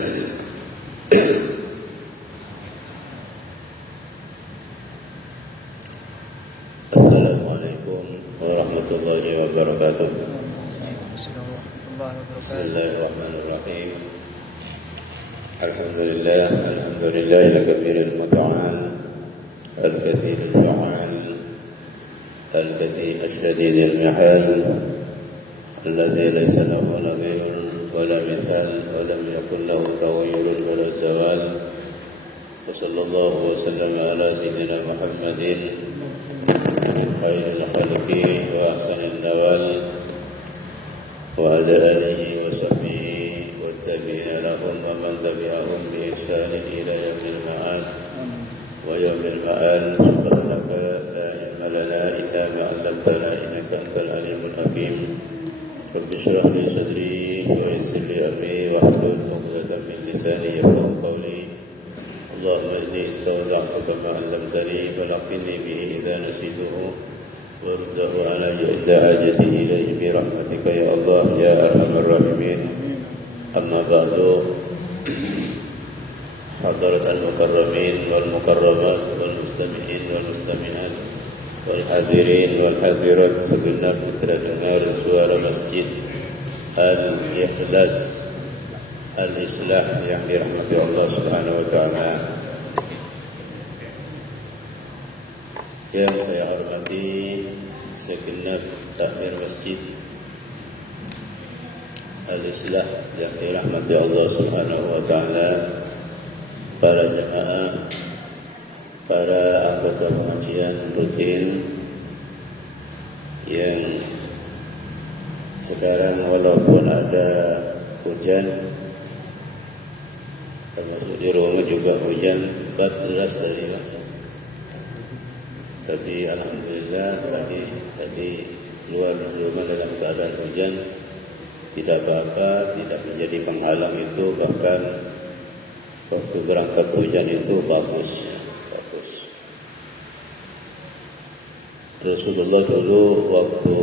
Assalamualaikum warahmatullahi wabarakatuh. Bismillahirrahmanirrahim. Alhamdulillah, alhamdulillahil kabiril muta'al, al-kathiril fa'al, al-badi' asyadidil mihal, alladhi laysa lahu nadhirun wala mithal wa lam yakun lahu tawayyurun wala zawal. Wa sallallahu wa sallama ala sayyidina Muhammadin khairil khalqi wa ahsanil nawal wa ala alihi wa sahbihi wa tabi'ina lahum wa man tabi'ahum bi ihsanin ila yaumil ma'ad wa yaumil ma'al. Subhanaka la ilma lana illa ma 'allamtana innaka antal alimul hakim. Rabbi shrah li sadri wa yassir li amri wa hlul 'uqdatam min lisani yafqahu qawli. Allahumma inni astawda'tuka ma 'allamtani falaqini bihi idza nasituhu waruddahu 'alayya idza hajati ilayhi bi rahmatika ya Allah ya arhamar rahimin. Amma ba'du. Hadirat al-mukarramin wal mukarramat wal mustami'in wal mustami'at wal hadirin wal hadirat, segenap mitra dengar suara masjid Al-Ikhlas Al-Islah yang dirahmati Allah Subhanahu wa taala. Yang saya hormati segenap takmir masjid Al-Islah yang dirahmati Allah Subhanahu wa taala, para jemaah, para anggota pengajian rutin yang sekarang walaupun ada hujan, termasuk di rumah juga hujan lebat deras tadi, tapi alhamdulillah tadi luar rumah dalam keadaan hujan tidak apa-apa, tidak menjadi penghalang. Itu bahkan waktu berangkat hujan itu bagus. Rasulullah dulu waktu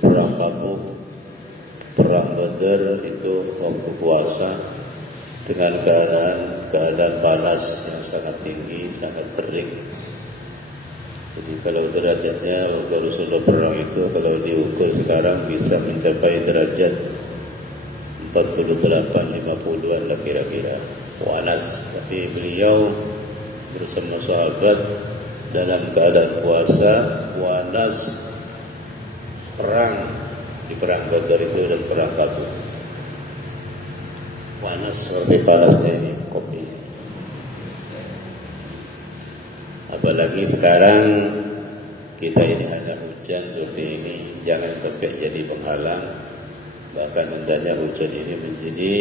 perang Tabuk, perang Badar itu waktu puasa dengan keadaan panas yang sangat tinggi, sangat terik. Jadi kalau derajatnya waktu Rasulullah perang itu kalau diukur sekarang bisa mencapai derajat 48-50-an lah kira-kira, panas. Tapi beliau bersama sahabat dalam keadaan puasa, panas, perang di perang Badar itu dan perang Tabuk. Panas seperti panasnya ini kopi. Apalagi sekarang kita ini hanya hujan seperti ini, jangan sampai jadi penghalang. Bahkan hendaknya hujan ini menjadi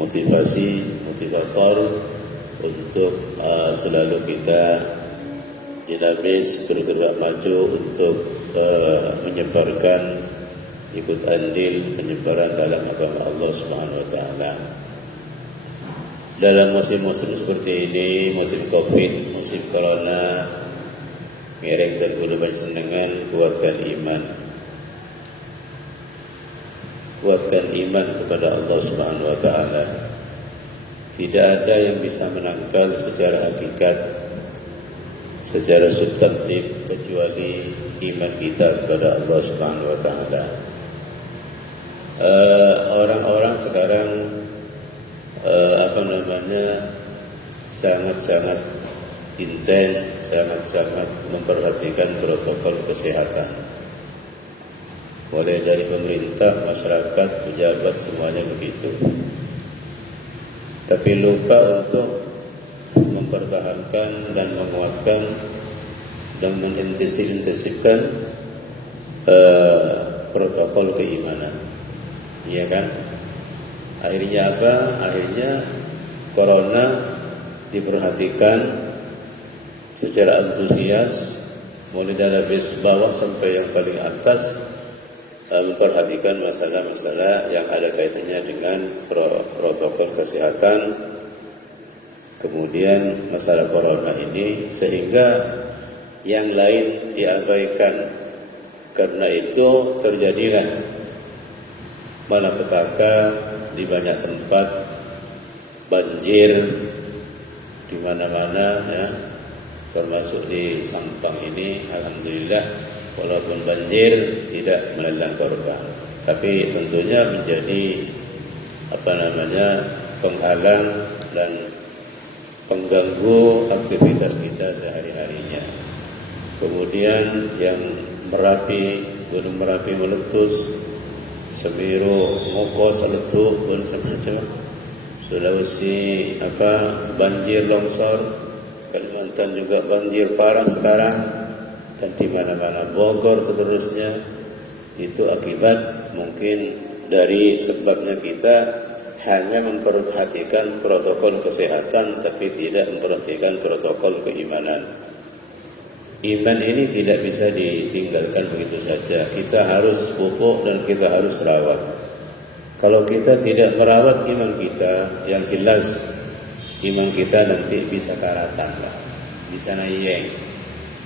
motivator untuk selalu kita dinamis bergerak maju untuk menyebarkan, ikut andil penyebaran dalam agama Allah Subhanahu wa taala. Dalam musim-musim seperti ini, musim Covid, musim Corona, ngereng tergulu panjenengan, kuatkan iman. Kuatkan iman kepada Allah Subhanahu wa taala. Tidak ada yang bisa menangkal secara hakikat, secara substantif kecuali iman kita kepada Allah Subhanahu wa taala. Orang-orang sekarang sangat-sangat intens, sangat-sangat memperhatikan protokol kesehatan. Mulai dari pemerintah, masyarakat, pejabat, semuanya begitu. Tapi lupa untuk mempertahankan dan menguatkan dan mengintensifkan protokol keimanan. Iya kan? Akhirnya apa? Akhirnya Corona diperhatikan secara antusias, mulai dari bawah sampai yang paling atas, memperhatikan masalah-masalah yang ada kaitannya dengan protokol kesehatan. Kemudian masalah Corona ini, sehingga yang lain diabaikan. Karena itu terjadilah malapetaka di banyak tempat banjir di mana-mana ya, termasuk di Sampang ini. Alhamdulillah walaupun banjir tidak menelan korban, tapi tentunya menjadi penghalang dan pengganggu aktivitas kita sehari-harinya. Kemudian yang Gunung Merapi meletus, Semeru Mokos meletus, Sulawesi banjir longsor, Kalimantan juga banjir parah sekarang, dan di mana-mana Bogor seterusnya. Itu akibat mungkin dari sebabnya kita hanya memperhatikan protokol kesehatan tapi tidak memperhatikan protokol keimanan. Iman ini tidak bisa ditinggalkan begitu saja. Kita harus pupuk dan kita harus rawat. Kalau kita tidak merawat iman kita, yang jelas iman kita nanti bisa karatan, bisa nayeng,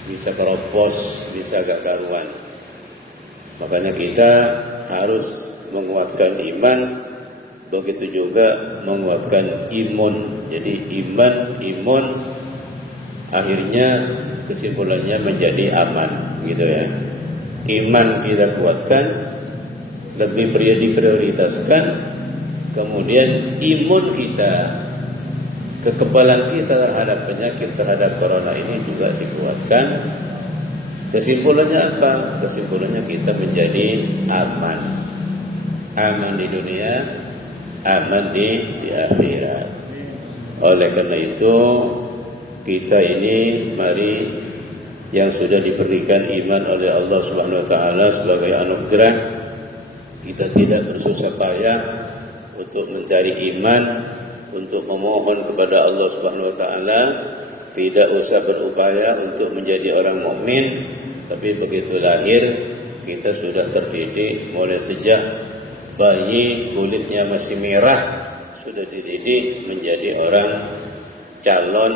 bisa keropos, bisa gak karuan. Makanya kita harus menguatkan iman, begitu juga menguatkan imun. Jadi imun akhirnya kesimpulannya menjadi aman, gitu ya. Iman kita kuatkan, lebih diprioritaskan, kemudian imun kita, kekebalan kita terhadap penyakit, terhadap corona ini juga dikuatkan. Kesimpulannya apa? Kesimpulannya kita menjadi aman. Aman di dunia, aman di akhirat. Oleh karena itu kita ini mari yang sudah diberikan iman oleh Allah Subhanahu wa taala sebagai anugerah, kita tidak bersusah payah untuk mencari iman, untuk memohon kepada Allah Subhanahu wa taala, tidak usah berupaya untuk menjadi orang mukmin, tapi begitu lahir kita sudah terdidik mulai sejak bayi kulitnya masih merah, sudah dididik menjadi orang calon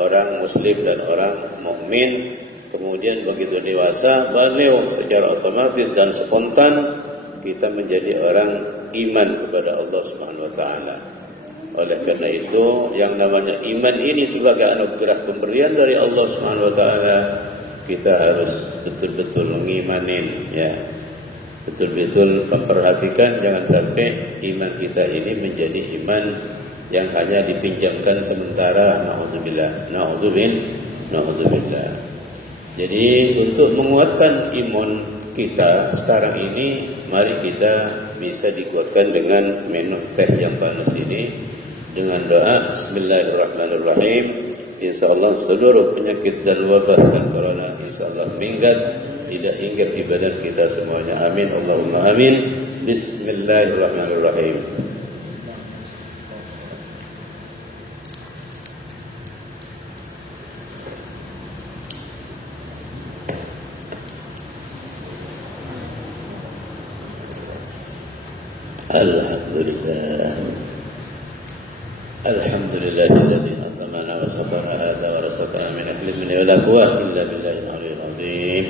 orang muslim dan orang mukmin. Kemudian begitu dewasa, beliau secara otomatis dan spontan kita menjadi orang iman kepada Allah Subhanahu wa taala. Oleh karena itu, yang namanya iman ini sebagai anugerah pemberian dari Allah Subhanahu wa taala, kita harus betul-betul mengimanin, ya. Betul-betul memperhatikan jangan sampai iman kita ini menjadi iman yang hanya dipinjamkan sementara. Na'udzubillah. Jadi untuk menguatkan imun kita sekarang ini, mari kita bisa dikuatkan dengan minum teh yang panas ini, dengan doa Bismillahirrahmanirrahim. InsyaAllah seluruh penyakit dan wabah dan corona InsyaAllah minggat, tidak ingat di badan kita semuanya. Amin, Allahumma amin. Bismillahirrahmanirrahim. Alhamdulillahilladzi atamana wa sabara hadza wa razaqana min ilmin wa la quwwata illa billahil aliyyil azim.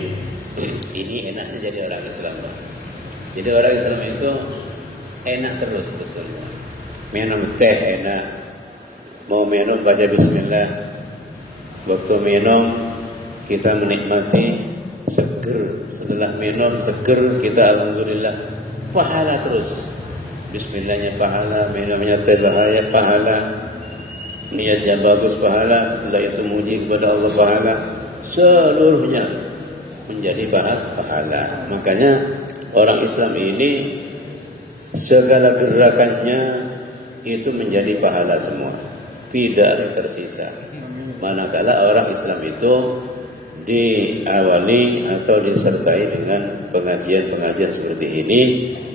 Ini enaknya jadi orang Islam. Jadi orang Islam itu enak terus betulnya. Minum teh enak. Mau minum baca bismillah. Waktu minum kita menikmati seger. Setelah minum seger kita alhamdulillah pahala terus. Bismillahnya pahala, minumnya teh bahaya pahala, niatnya bagus pahala, setelah itu muji kepada Allah pahala, seluruhnya menjadi pahala. Makanya orang Islam ini segala gerakannya itu menjadi pahala semua, tidak ada tersisa. Manakala orang Islam itu diawali atau disertai dengan pengajian-pengajian seperti ini,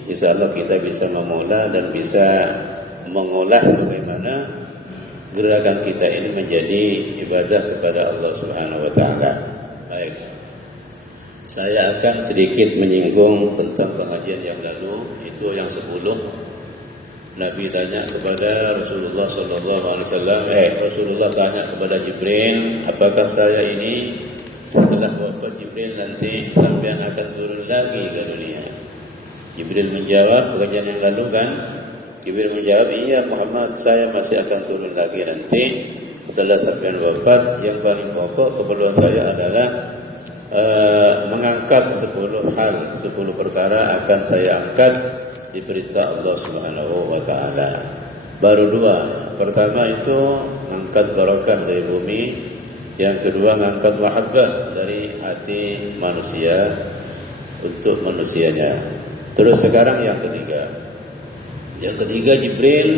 InsyaAllah kita bisa memula dan bisa mengolah bagaimana gerakan kita ini menjadi ibadah kepada Allah Subhanahu wa taala. Baik. Saya akan sedikit menyinggung tentang pengajian yang lalu, itu yang 10. Nabi tanya kepada Rasulullah sallallahu alaihi wasallam, Rasulullah tanya kepada Jibril, apakah saya ini setelah wafat Jibril nanti sampean akan turun lagi ke dunia? Jibril menjawab, pengajian yang lalu kan, Jibril menjawab, iya Muhammad, saya masih akan turun lagi nanti setelah sampean wafat. Yang paling pokok keperluan saya adalah mengangkat 10 hal, 10 perkara akan saya angkat di perintah Allah Subhanahu wa taala. Baru 2. Pertama itu angkat barakah dari bumi, yang kedua mengangkat mahabbah dari hati manusia untuk manusianya. Terus sekarang yang ketiga. Yang ketiga, Jibril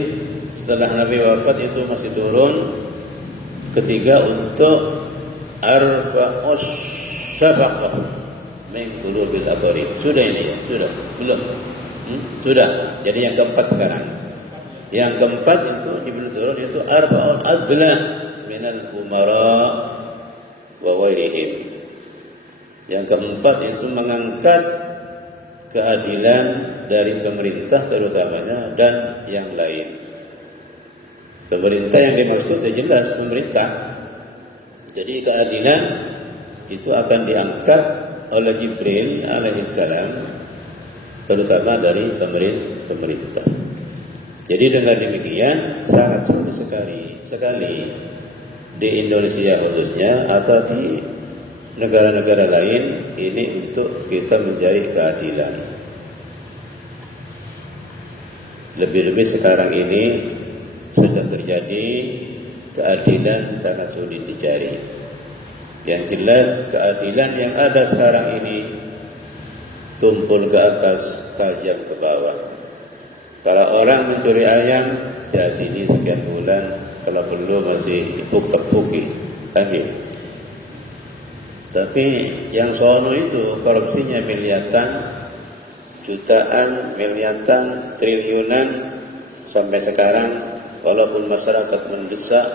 setelah Nabi wafat itu masih turun. Ketiga, untuk arfa'us syafaqah min qulubil abari. Sudah ini ya? Sudah? Belum? Sudah. Jadi yang keempat sekarang. Yang keempat itu Jibril turun itu arfa'ul adla minal umara wa wairihim. Yang keempat itu mengangkat keadilan dari pemerintah terutamanya dan yang lain. Pemerintah yang dimaksud jelas pemerintah. Jadi keadilan itu akan diangkat oleh Jibril alaihissalam terutama dari pemerintah. Jadi dengan demikian sangat sulit sekali di Indonesia khususnya atau di negara-negara lain ini untuk kita mencari keadilan. Lebih-lebih sekarang ini sudah terjadi keadilan sangat sulit dicari. Yang jelas keadilan yang ada sekarang ini tumpul ke atas, tajam ke bawah. Kalau orang mencuri ayam, jadi ini sekian bulan, kalau perlu masih dipuk-tepuki. Tapi yang sono itu korupsinya miliaran, jutaan, miliaran, triliunan. Sampai sekarang walaupun masyarakat mendesak,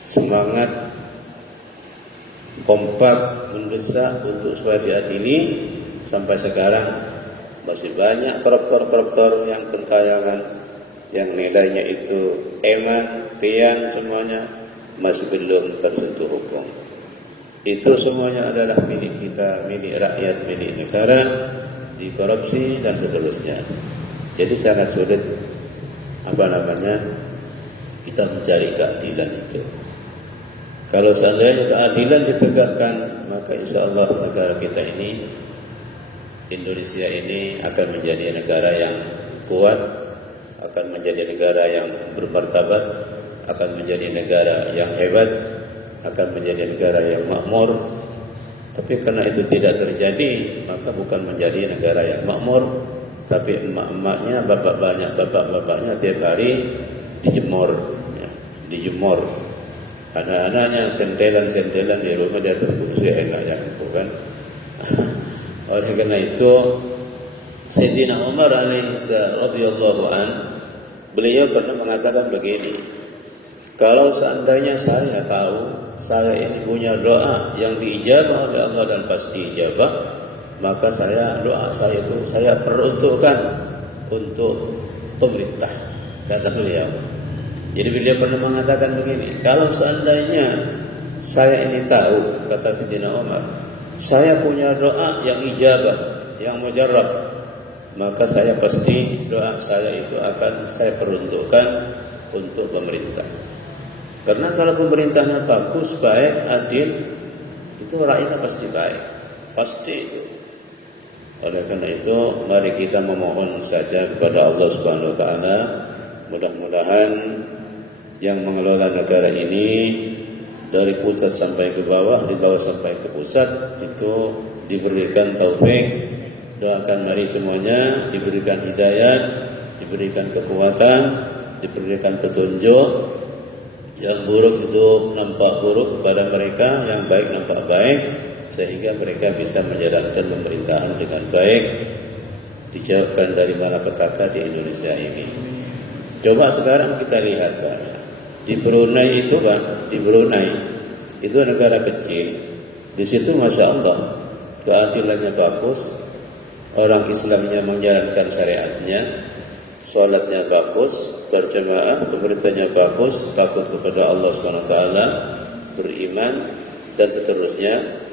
semangat kompak mendesak untuk supaya diadili, sampai sekarang masih banyak koruptor-koruptor yang kentayangan, yang nilainya itu eman, tian, semuanya masih belum tersentuh hukum. Itu semuanya adalah milik kita, milik rakyat, milik negara, dikorupsi dan seterusnya. Jadi sangat sulit kita mencari keadilan itu. Kalau seandainya keadilan ditegakkan, maka insya Allah negara kita ini, Indonesia ini akan menjadi negara yang kuat, akan menjadi negara yang bermartabat, akan menjadi negara yang hebat, akan menjadi negara yang makmur. Tapi karena itu tidak terjadi, maka bukan menjadi negara yang makmur, tapi emak-emaknya, bapak-bapaknya tiap hari dijemur, dijemur. Anak-anaknya sendelan di rumah di atas kursi enak ya, bukan? Oleh karena itu, Sayyidina Umar radhiyallahu an, beliau pernah mengatakan begini, kalau seandainya saya tahu saya ini punya doa yang diijabah oleh Allah dan pasti ijabah, maka doa saya itu saya peruntukkan untuk pemerintah, kata beliau. Jadi beliau pernah mengatakan begini, kalau seandainya saya ini tahu, kata Sayyidina Umar, saya punya doa yang ijabah, yang mujarrab, maka saya pasti doa saya itu akan saya peruntukkan untuk pemerintah. Karena kalau pemerintahnya bagus, baik, adil, itu rakyatnya pasti baik, pasti itu. Oleh karena itu, mari kita memohon saja kepada Allah Subhanahu wa taala, mudah-mudahan yang mengelola negara ini dari pusat sampai ke bawah, di bawah sampai ke pusat itu diberikan taufik. Doakan mari semuanya diberikan hidayah, diberikan kekuatan, diberikan petunjuk. Yang buruk itu nampak buruk kepada mereka, yang baik nampak baik, sehingga mereka bisa menjalankan pemerintahan dengan baik, dijauhkan dari malapetaka di Indonesia ini. Coba sekarang kita lihat Pak, di Brunei itu Pak, di Brunei itu negara kecil, di situ masya Allah keadilannya bagus, orang Islamnya menjalankan syariatnya, sholatnya bagus, berjamaah, pemerintahnya bagus, takut kepada Allah Subhanahu wa taala, beriman dan seterusnya.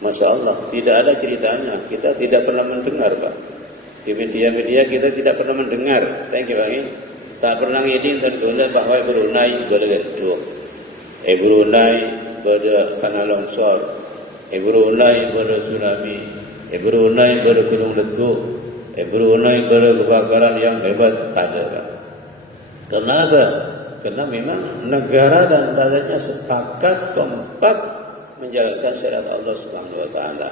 Masya Allah, tidak ada ceritanya. Kita tidak pernah mendengar Pak, Di media-media kita tidak pernah mendengar, tak pernah ngiding terguna bahwa Brunei bergeduh, Brunei bertanah longsor, Brunai bertsunami, Brunai bergunung letup, Brunai berkebakaran yang hebat, tak ada. Kenapa? Karena memang negara dan rakyatnya sepakat kompak menjalankan syariat Allah Subhanahu wa taala.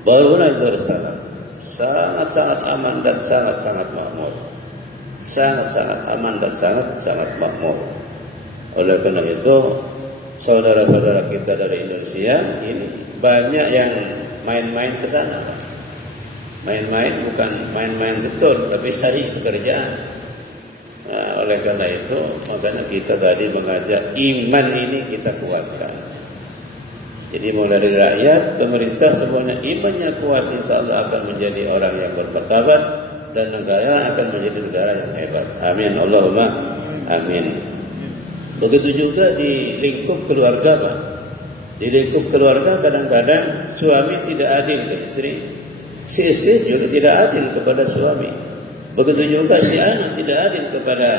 Brunei bersalam, sangat-sangat aman dan sangat-sangat makmur. Sangat-sangat aman dan sangat-sangat makmur. Oleh karena itu, saudara-saudara kita dari Indonesia ini banyak yang main-main ke sana. Main-main bukan main-main betul, tapi cari pekerjaan. Nah, oleh karena itu, makanya kita tadi mengajak iman ini kita kuatkan. Jadi mulai dari rakyat, pemerintah semuanya imannya kuat, insya Allah akan menjadi orang yang bermartabat dan negara akan menjadi negara yang hebat. Amin, Allahumma amin. Begitu juga di lingkup keluarga, Pak. Di lingkup keluarga kadang-kadang suami tidak adil ke istri, si istri juga tidak adil kepada suami. Begitu juga si anak tidak adil kepada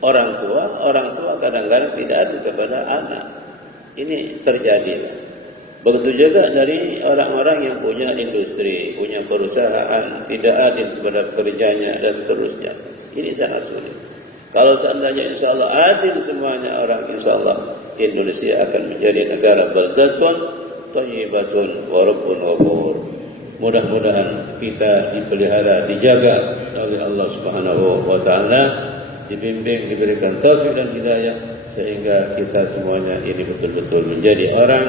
orang tua kadang-kadang tidak adil kepada anak. Ini terjadi. Begitu juga dari orang-orang yang punya industri, punya perusahaan, tidak adil kepada pekerjanya dan seterusnya. Ini sangat sulit. Kalau seandainya insya Allah adil semuanya orang, insya Allah Indonesia akan menjadi negara baldatun thayyibatun wa rabbun ghafur. Mudah-mudahan kita dipelihara, dijaga oleh Allah Subhanahu wa taala, dibimbing, diberikan taufik dan hidayah sehingga kita semuanya ini betul-betul menjadi orang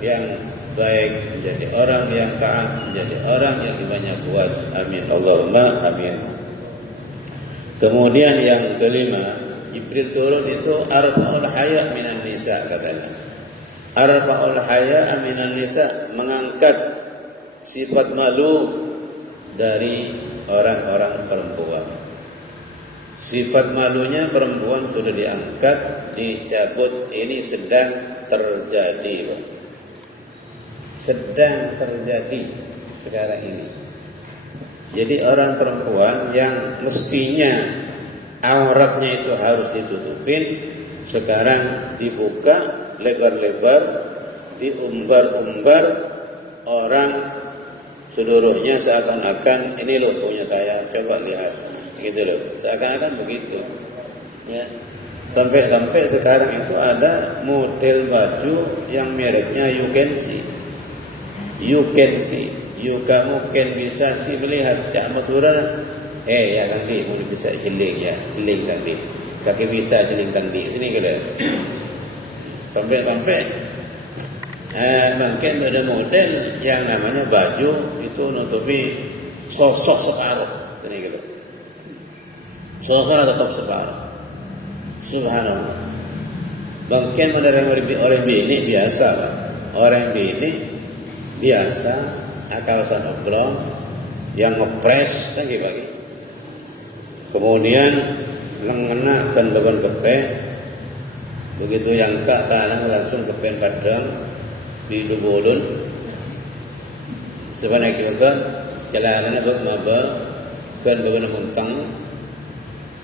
yang baik, menjadi orang yang taat, menjadi orang yang imannya kuat. Amin, Allahumma amin. Kemudian yang kelima, Jibril turun itu arfa'ul haya minan nisa katanya. Arfa'ul haya minan nisa, mengangkat sifat malu dari orang-orang perempuan. Sifat malunya perempuan sudah diangkat, dicabut. Ini sedang terjadi, Pak. Sedang terjadi sekarang ini. Jadi orang perempuan yang mestinya auratnya itu harus ditutupin, sekarang dibuka lebar-lebar, diumbar-umbar, orang seluruhnya seakan-akan ini loh punya saya, coba lihat, gitu loh, seakan-akan begitu, ya. Sampai-sampai sekarang itu ada model baju yang mereknya you can see, kamu can bisa sih melihat, ya maturana, ya kaki mau bisa seling kaki bisa seling kaki, sini gitu. Sampai-sampai mungkin ada model yang namanya baju itu nutupi sosok separuh, ini gitu. Sosok tetap separuh. Subhanallah. Mungkin ada orang bini biasa, Pak. Orang bini biasa akal sanoblong yang ngepres pagi-pagi. Kemudian lengena dan beban kepe, begitu yang kak tanah langsung kepen kadang di dubulun sebenarnya juga jalanannya buat mabal kan beban muntang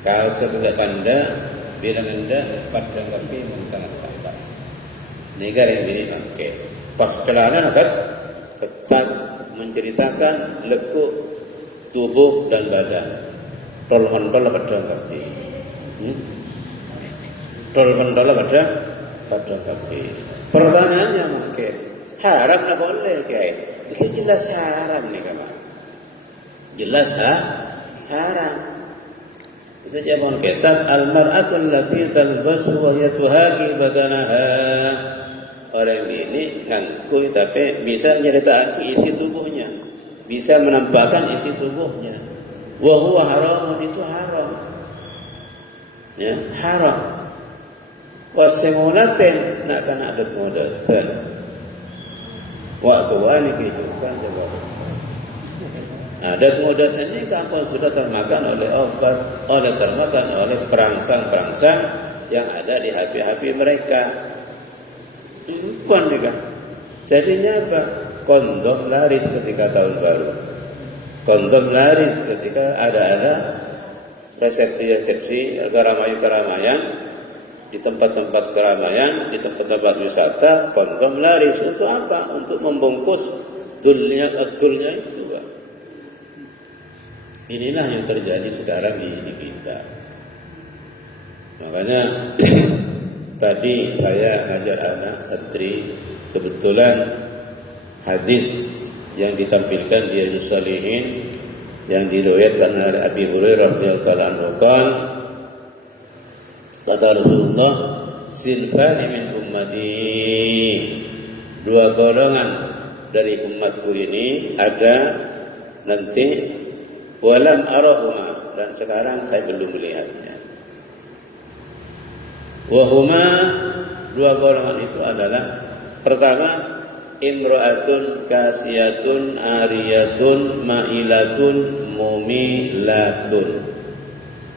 kalau sekedar kanda bilang anda padang kaki muntang atas negara yang ini pakai pas celana akan tetap menceritakan lekuk tubuh dan badan tol-tol padang kaki tol-tol padang kaki. Pertanyaannya mungkin haram nggak boleh kayak itu jelas haram nih kawan, jelas haram. Itu jaman kitab al-mar'atul lati talbasu wa yatuhaki badanaha. Orang ini ngaku tapi bisa menceritakan isi tubuhnya, bisa menampakkan isi tubuhnya. Wa huwa haram, itu haram. Ya, haram. Wasemunaten nak kena adat modatan. Waktu ini kehidupan coba. Adat modatan ini kapan sudah termakan oleh obat, termakan oleh perangsang-perangsang yang ada di HP-HP mereka. Bukan juga. Jadinya apa? Kondom laris ketika tahun baru. Kondom laris ketika ada resepsi keramaian di tempat-tempat keramaian, di tempat-tempat wisata. Kondom laris untuk apa? Untuk membungkus dulnya itu, Pak. Inilah yang terjadi sekarang di kita. Makanya tadi saya ngajar anak santri, kebetulan hadis yang ditampilkan di Riyadhus Shalihin yang diriwayatkan oleh Abi Hurairah radhiyallahu anhu, kata Rasulullah, sinfani min ummati, dua golongan dari umatku ini ada nanti, walam arahuma, dan sekarang saya belum melihatnya. Wahuma, dua golongan itu adalah, pertama, imra'atun kasiyatun ariyatun ma'ilatun mumilatun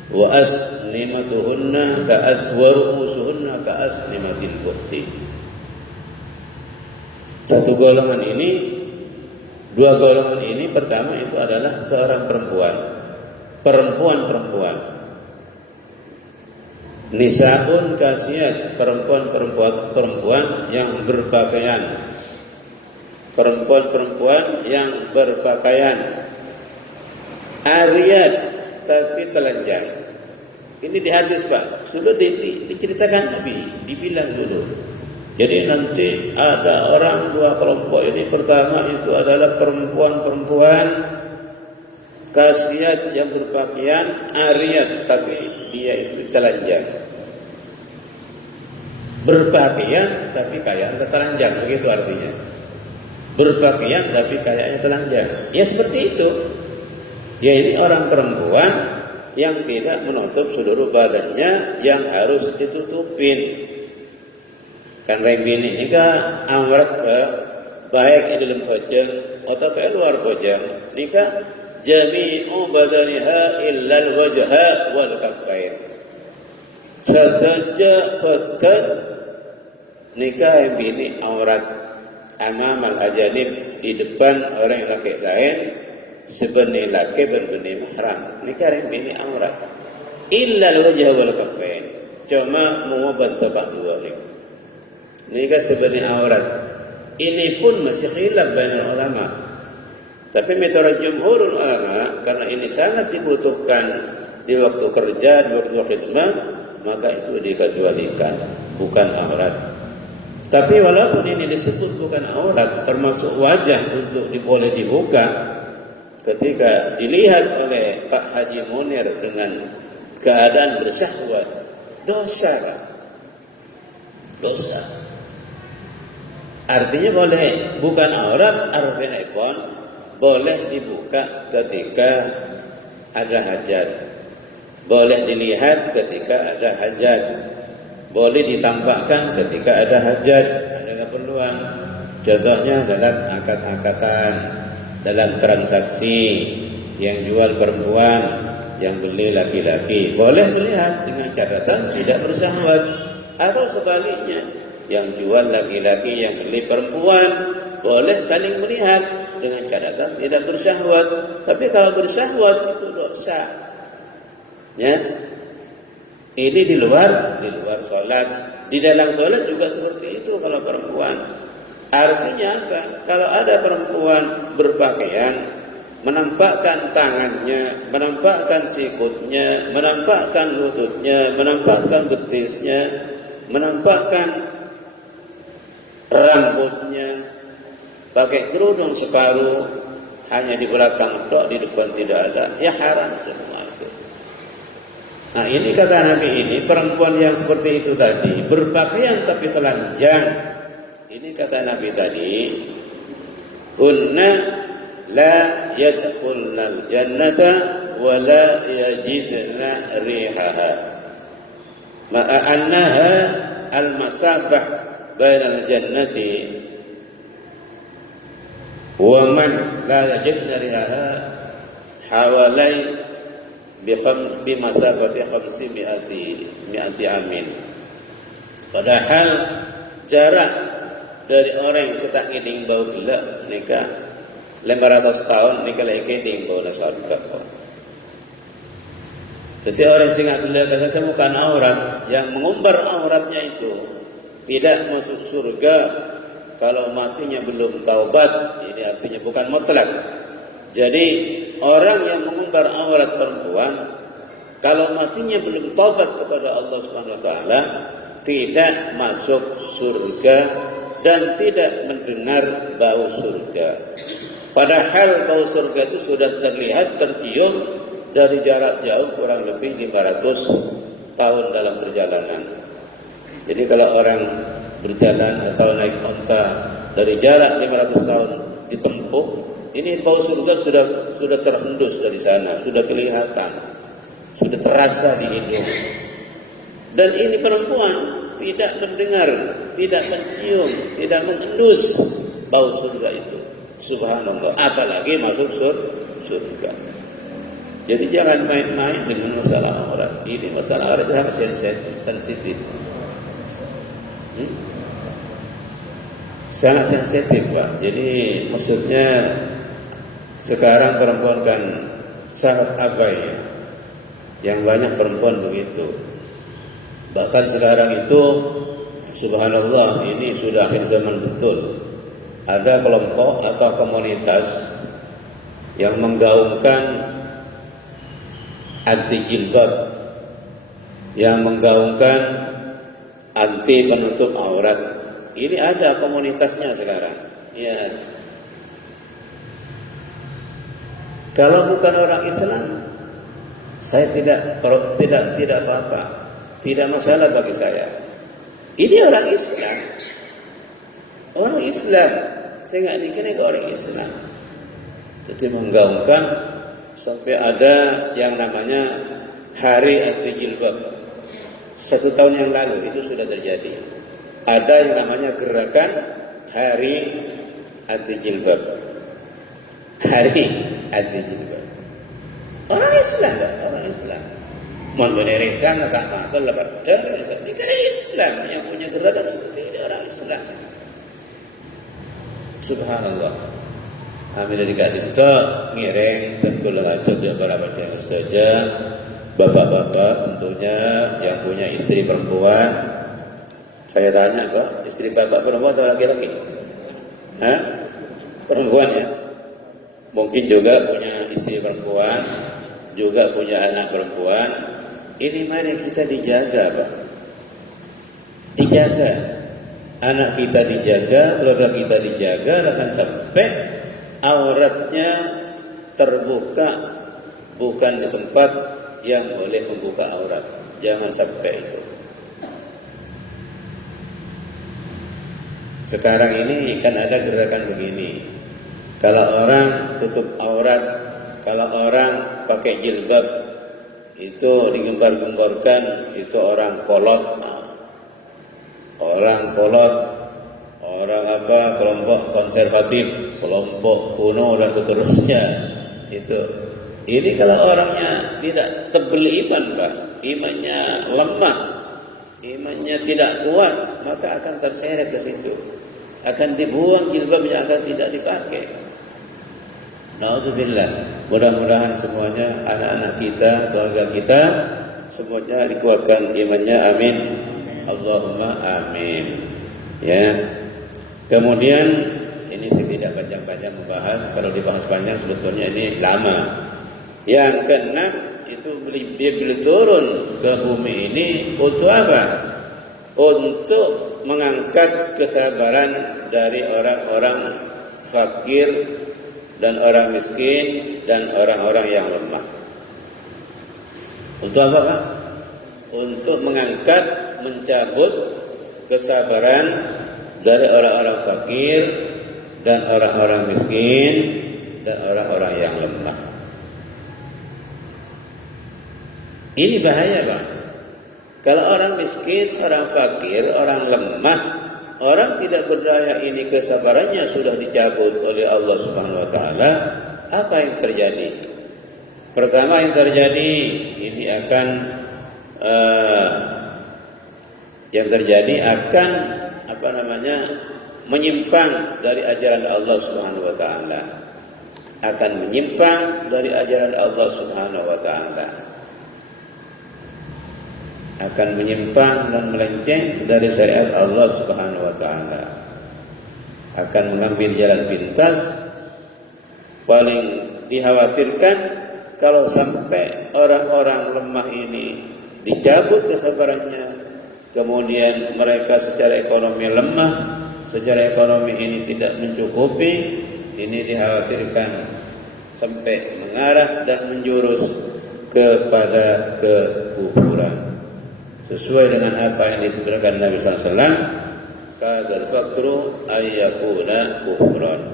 wa asnimatuhunna ka'aswarusuhunna ka'asnimatil buhti. Dua golongan ini pertama itu adalah seorang perempuan nisaun kasiyat, perempuan yang berpakaian, perempuan yang berpakaian, ariyat tapi telanjang. Ini di hadis, Pak, sudah diceritakan Nabi, dibilang dulu. Jadi nanti ada orang dua kelompok ini. Pertama itu adalah perempuan kasiyat yang berpakaian, ariyat tapi dia itu telanjang. Berpakaian tapi kayaknya telanjang, begitu artinya. Berpakaian tapi kayaknya telanjang. Ya seperti itu. Ya ini orang perempuan yang tidak menutup seluruh badannya, yang harus ditutupin. Kan rembini jika aurat baik di dalam pojang atau luar pojang, nikah jami'u badaniha illa al-wajha wal kaffain. Saja badan nikah bini aurat amam al-ajanib, di depan orang laki lain sebenih laki berbeni mahram, nikah bini aurat illa al-wajha wal kaffain, cuma mengobat tabak dua nikah sebenih aurat. Ini pun masih khilaf bainal ulama. Tapi menurut jumhurul ulama, karena ini sangat dibutuhkan di waktu kerja, di waktu khidmah, maka itu dikecualikan, bukan aurat. Tapi walaupun ini disebut bukan aurat, termasuk wajah untuk boleh dibuka, ketika dilihat oleh Pak Haji Munir dengan keadaan bersahwat, dosa. Artinya boleh, bukan aurat, artinya pun boleh dibuka ketika ada hajat, boleh dilihat ketika ada hajat, boleh ditampakkan ketika ada hajat, ada keperluan. Contohnya dalam akad-akatan, dalam transaksi, yang jual perempuan, yang beli laki-laki, boleh melihat dengan catatan tidak bersahwat. Atau sebaliknya, yang jual laki-laki, yang beli perempuan, boleh saling melihat dengan catatan tidak bersahwat. Tapi kalau bersahwat itu dosa. Ya. Ini di luar sholat. Di dalam sholat juga seperti itu kalau perempuan. Artinya apa? Kalau ada perempuan berpakaian, menampakkan tangannya, menampakkan sikutnya, menampakkan lututnya, menampakkan betisnya, menampakkan rambutnya, pakai kerudung separuh, hanya di belakang tok, di depan tidak ada, ya haram semua itu. Nah ini kata Nabi, ini perempuan yang seperti itu tadi, berpakaian tapi telanjang. Ini kata Nabi tadi, hunna la yadkhulnal jannata wa la yajidna rihaha ma'a annaha al-masafah bainal jannati wa man la yajidna rihaha hawalai bi masafati 500 amin. Padahal jarak dari orang yang setak ngiding bau gila nikah 500 tahun nikah lagi ding bola surga. Jadi orang sing kelihatan saya bukan aurat, yang mengumbar auratnya itu tidak masuk surga kalau matinya belum taubat. Ini artinya bukan mutlak. Jadi orang yang mengumbar aurat perempuan kalau matinya belum taubat kepada Allah Subhanahu wa taala tidak masuk surga dan tidak mendengar bau surga. Padahal bau surga itu sudah terlihat, tercium dari jarak jauh kurang lebih 500 tahun dalam perjalanan. Jadi kalau orang berjalan atau naik onta dari jarak 500 tahun ditempuh, ini bau surga sudah terhembus dari sana, sudah kelihatan, sudah terasa di hidung. Dan ini perempuan tidak mendengar, tidak mencium, tidak mengendus bau surga itu. Subhanallah, apalagi masuk surga. Jadi jangan main-main dengan masalah aurat. Ini masalah aurat sangat sensitif. Sangat sensitif, Pak. Jadi maksudnya sekarang perempuan kan sangat abai. Yang banyak perempuan begitu. Bahkan sekarang itu subhanallah, ini sudah akhir zaman betul. Ada kelompok atau komunitas yang menggaungkan anti jilbab, yang menggaungkan anti penutup aurat. Ini ada komunitasnya sekarang. Ya. Kalau bukan orang Islam, saya tidak apa-apa, tidak masalah bagi saya. Ini orang Islam, saya nggak dikira ke orang Islam. Jadi menggaungkan sampai ada yang namanya Hari Anti Jilbab. 1 tahun yang lalu itu sudah terjadi. Ada yang namanya gerakan Hari Anti Jilbab. Hari Anti Jilbab. Orang Islam tak? Orang Islam. Mengenai Islam tak mata lepas dari Islam. Ini Islam yang punya gerakan seperti ini, orang Islam. Subhanallah. Amin dari kadinto ngiring dan kula ngajak dia beberapa channel saja. Bapak-bapak tentunya yang punya istri perempuan. Saya tanya, Pak, istri bapak perempuan atau laki-laki? Hah? Perempuan ya? Mungkin juga punya istri perempuan, juga punya anak perempuan. Ini mari kita dijaga, Pak. Dijaga. Anak kita dijaga, keluarga kita dijaga, jangan sampai auratnya terbuka bukan di tempat yang boleh membuka aurat. Jangan sampai itu. Sekarang ini kan ada gerakan begini. Kalau orang tutup aurat, kalau orang pakai jilbab, itu digembar-gemborkan, itu orang kolot. Orang kolot, orang apa, kelompok konservatif, kelompok kuno dan seterusnya. Ini kalau orangnya tidak tebal iman, Pak, imannya lemah, imannya tidak kuat, maka akan terseret ke situ. Akan dibuang jilbabnya, akan tidak dipakai. Na'udzubillah. Mudah-mudahan semuanya anak-anak kita, keluarga kita semuanya dikuatkan imannya. Amin. Allahumma amin. Ya. Kemudian ini saya tidak panjang-panjang membahas. Kalau dibahas panjang sebetulnya ini lama. Yang keenam itu beliau turun ke bumi ini untuk apa? Untuk mengangkat kesabaran dari orang-orang fakir dan orang miskin dan orang-orang yang lemah. Untuk apa, Pak? Untuk mengangkat, mencabut kesabaran dari orang-orang fakir dan orang-orang miskin dan orang-orang yang lemah. Ini bahaya, Pak. Kalau orang miskin, orang fakir, orang lemah, orang tidak berdaya, ini kesabarannya sudah dicabut oleh Allah Subhanahu wa taala, apa yang terjadi? Pertama yang terjadi, ini akan menyimpang dari ajaran Allah Subhanahu wa taala. akan menyimpang dari ajaran Allah Subhanahu wa taala. Akan menyimpang dan melenceng dari syariat Allah Subhanahu wa taala. Akan mengambil jalan pintas. Paling dikhawatirkan kalau sampai orang-orang lemah ini dicabut kesabarannya, kemudian mereka secara ekonomi lemah, secara ekonomi ini tidak mencukupi, ini dikhawatirkan sampai mengarah dan menjurus kepada kekufuran. Sesuai dengan apa yang disebutkan Nabi SAW, kadal fakru ayyakuna kufran.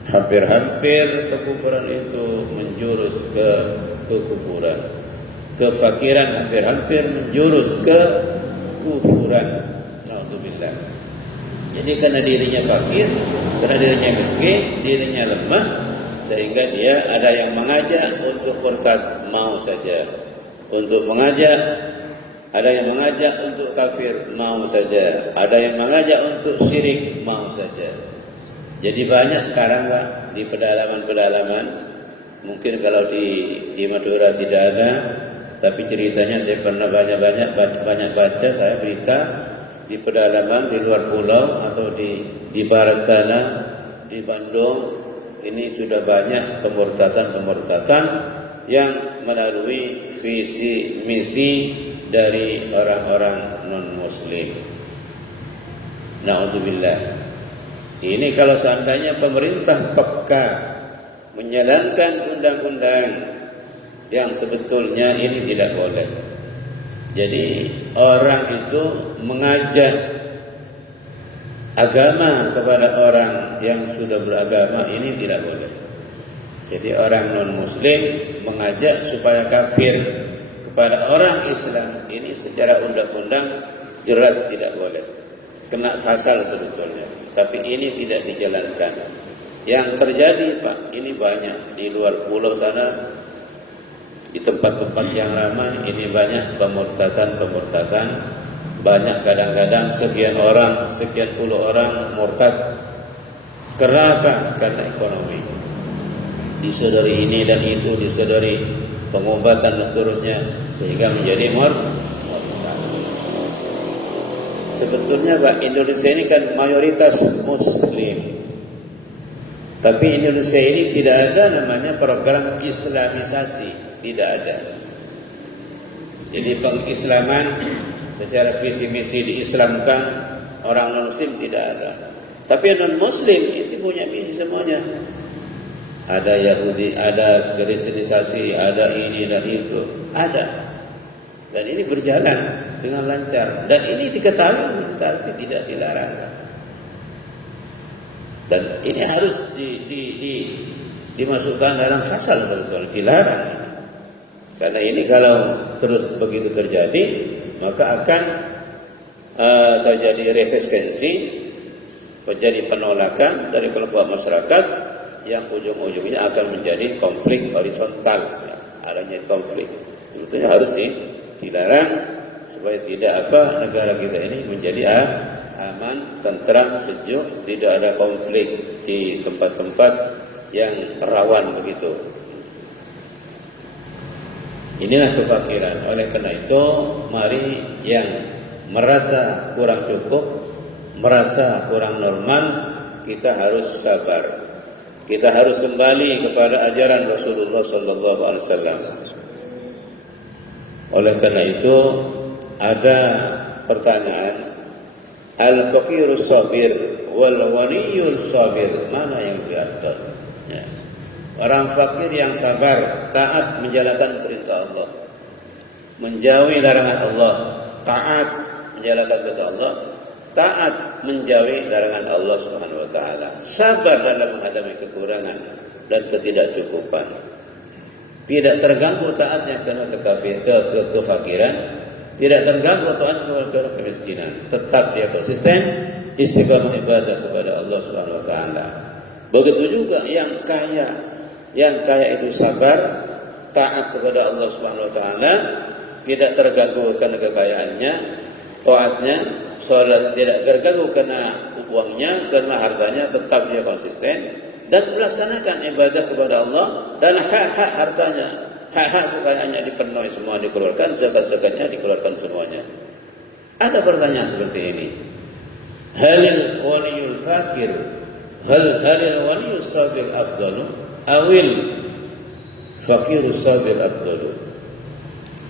Hampir-hampir kekufuran itu menjurus ke kekufuran. Kefakiran hampir-hampir menjurus ke kufuran. Alhamdulillah. Jadi karena dirinya fakir, karena dirinya miskin, dirinya lemah, sehingga dia ada yang mengajak untuk murtad, mau saja. Untuk mengajak, ada yang mengajak untuk kafir, mau saja. Ada yang mengajak untuk syirik, mau saja. Jadi banyak sekarang Pak, di pedalaman-pedalaman. Mungkin kalau di Madura tidak ada, tapi ceritanya saya pernah banyak baca saya berita di pedalaman di luar pulau atau di barat sana, di Bandung. Ini sudah banyak pemurtatan yang melalui visi misi dari orang-orang non-muslim. Na'udzubillah. Ini kalau seandainya pemerintah peka menjalankan undang-undang yang sebetulnya ini tidak boleh. Jadi orang itu mengajak agama kepada orang yang sudah beragama ini tidak boleh. Jadi orang non-muslim mengajak supaya kafir kepada orang Islam ini secara undang-undang jelas tidak boleh. Kena pasal sebetulnya. Tapi ini tidak dijalankan. Yang terjadi Pak, ini banyak di luar pulau sana, di tempat-tempat yang ramai ini banyak pemurtatan. Banyak kadang-kadang sekian puluh orang murtad. Kenapa? Karena ekonomi. Disodori ini dan itu, disodori pengobatan dan seterusnya, sehingga menjadi murtad. Sebetulnya Pak, Indonesia ini kan mayoritas muslim. Tapi Indonesia ini tidak ada namanya program islamisasi, tidak ada. Jadi pengislaman secara visi misi diislamkan orang non muslim tidak ada. Tapi non muslim itu punya misi semuanya. Ada Yahudi, ada Kristenisasi, ada ini dan itu, ada. Dan ini berjalan dengan lancar. Dan ini diketahui tapi tidak dilarang. Dan ini harus dimasukkan dalam pasal sebetulnya, dilarang ini. Karena ini kalau terus begitu terjadi, maka akan terjadi resistensi, terjadi penolakan dari kelompok masyarakat yang ujung-ujungnya akan menjadi konflik horizontal, adanya konflik. Sebetulnya harus dilarang supaya tidak negara kita ini menjadi aman, tentram, sejuk, tidak ada konflik di tempat-tempat yang rawan begitu. Inilah kefakiran. Oleh karena itu, mari yang merasa kurang cukup, merasa kurang normal, kita harus sabar. Kita harus kembali kepada ajaran Rasulullah sallallahu alaihi wasallam. Oleh karena itu, ada pertanyaan, al-faqirus sabir wal ghaniyus sabir, mana yang lebih afdal? Ya. Orang fakir yang sabar, taat menjalankan perintah Allah, menjauhi larangan Allah, taat menjalankan perintah Allah, taat menjauhi larangan Allah Subhanahu wa taala, sabar dalam menghadapi kekurangan dan ketidakcukupan. Tidak terganggu taatnya karena kefakiran, tidak terganggu taatnya karena kemiskinan. Tetap dia konsisten istiqamah ibadah kepada Allah Subhanahu wa taala. Begitu juga yang kaya itu sabar, taat kepada Allah Subhanahu wa taala, tidak terganggu karena kekayaannya, taatnya, salat tidak terganggu karena uangnya, karena hartanya, tetap dia konsisten dan melaksanakan ibadah kepada Allah, dan hak-hak hartanya, hak-hak kekayaannya dipenuhi semua, dikeluarkan, zakat-zakatnya dikeluarkan semuanya. Ada pertanyaan seperti ini. Halil waliyul fakir, halil waliyus sabir afdalu, awil fakirus sabir afdalu.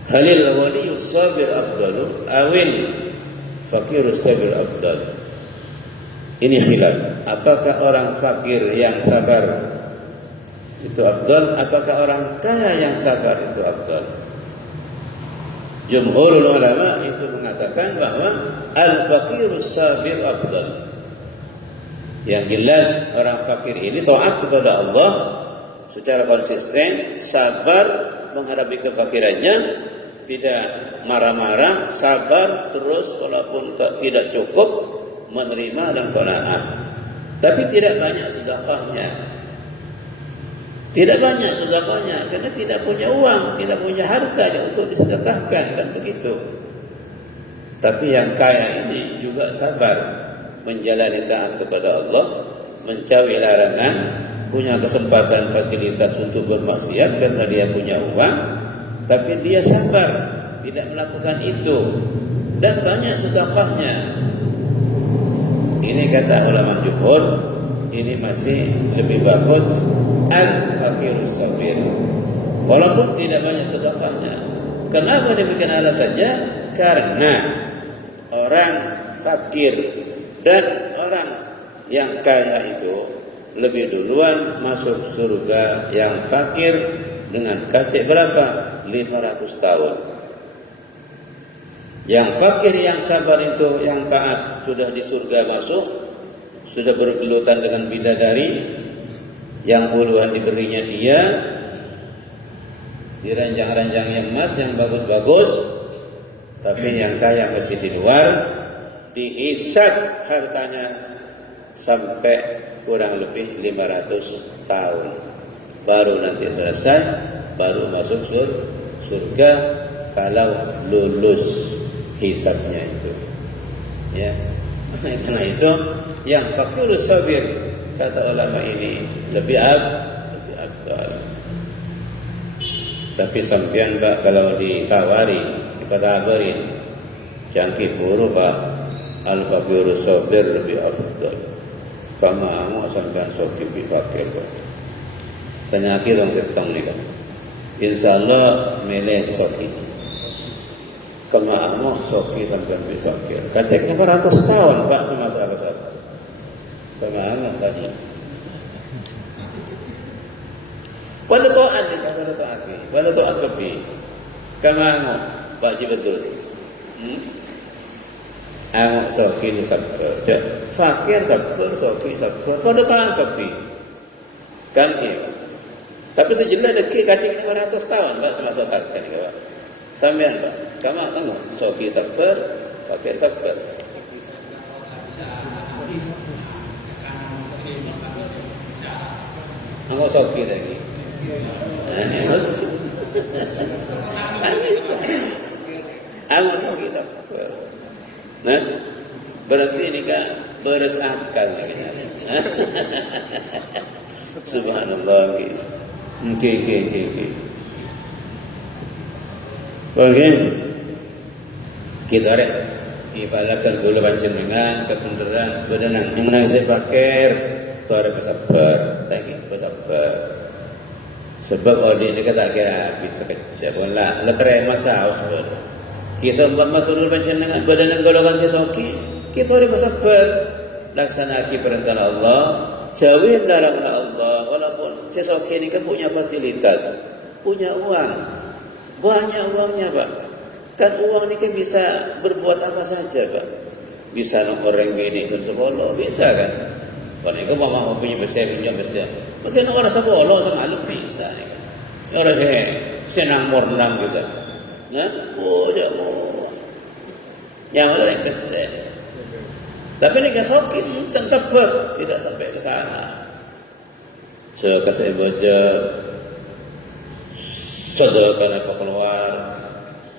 Halil waliyus sabir afdalu, awil fakirus sabir afdalu. Ini khilaf. Apakah orang fakir yang sabar itu afdal? Apakah orang kaya yang sabar itu afdal? Jumhurul ulama itu mengatakan bahwa al-faqirus sabir afdal. Yang jelas orang fakir ini taat kepada Allah secara konsisten, sabar menghadapi kefakirannya, tidak marah-marah, sabar terus walaupun tidak cukup, menerima dan qanaah. Tapi tidak banyak sedekahnya. Tidak banyak sedekahnya karena tidak punya uang, tidak punya harta untuk disedekahkan, kan begitu. Tapi yang kaya ini juga sabar menjalani taat kepada Allah, menjauhi larangan, punya kesempatan fasilitas untuk bermaksiat karena dia punya uang, tapi dia sabar tidak melakukan itu dan banyak sedekahnya. Ini kata ulama jumhur, ini masih lebih bagus al-fakirus sabir, walaupun tidak banyak sedekahnya. Kenapa demikian alasannya? Karena orang fakir dan orang yang kaya itu lebih duluan masuk surga yang fakir dengan kacek berapa? 500 tahun. Yang fakir yang sabar itu, yang taat, sudah di surga masuk, sudah bergelutan dengan bidadari, yang puluhan diberinya dia, diranjang-ranjang yang emas, yang bagus-bagus. Tapi yang kaya masih di luar, dihisab hartanya sampai kurang lebih 500 tahun. Baru nanti selesai, baru masuk surga kalau lulus hisabnya itu. Ya. Karena itu yang fakirus sabir, kata ulama ini lebih afdal. Tapi sampean Pak kalau ditawari, dikatabarin, jangki buru Pak, al-fakirus sabir lebih afdal. Kamu sampean sok lebih fakir Pak. Tanya akhir dong setong nih kan. Insyaallah milih soki. Kamu soki sampai lebih fakir. Kaceknya 400 tahun Pak semasa besar. Kemana tadi? Pada taat ni, pada taat ni, pada taat lebih. Kemana Pak Ji betul? Amak soki ni sabar. Fakir sabar, soki sabar. Pada taat lebih. Kan ini. Tapi sejelas dekik kaceknya 400 tahun Pak semasa besar kan ni Pak. Sampean Pak. Kamu tengok soki sabar, fakir sabar. Kamu soki lagi. Kamu soki sabar. Nah, berarti ini kan beres akal lagi. Subhanallah. Oke. Oke. Kita rek dibalakan dulu panjenengan kebenaran bedenang yang menang saya fakir tore bersabar lagi bersabar sebab odi ini kata kira habis sekejap lah lekere masa usbul kisah lama turun panjenengan bedenang golongan sesoki kita harus bersabar laksanakan perintah Allah jauhi larangan Allah. Walaupun sesoki ini kan punya fasilitas, punya uang, banyak uangnya Pak. Kan uang ini kan bisa berbuat apa saja Pak. Bisa orang gini pun sepuluh, bisa kan. Kalau itu mau punya besar, pinjam besar. Mungkin orang sepuluh sama bisa nih kan. Orang senang murnang gitu. Nah, udah mau. Yang ada besar. Tapi ini kan sokin, kan sabar, tidak sampai ke sana. Sekata ibadah, sedekah apa keluar.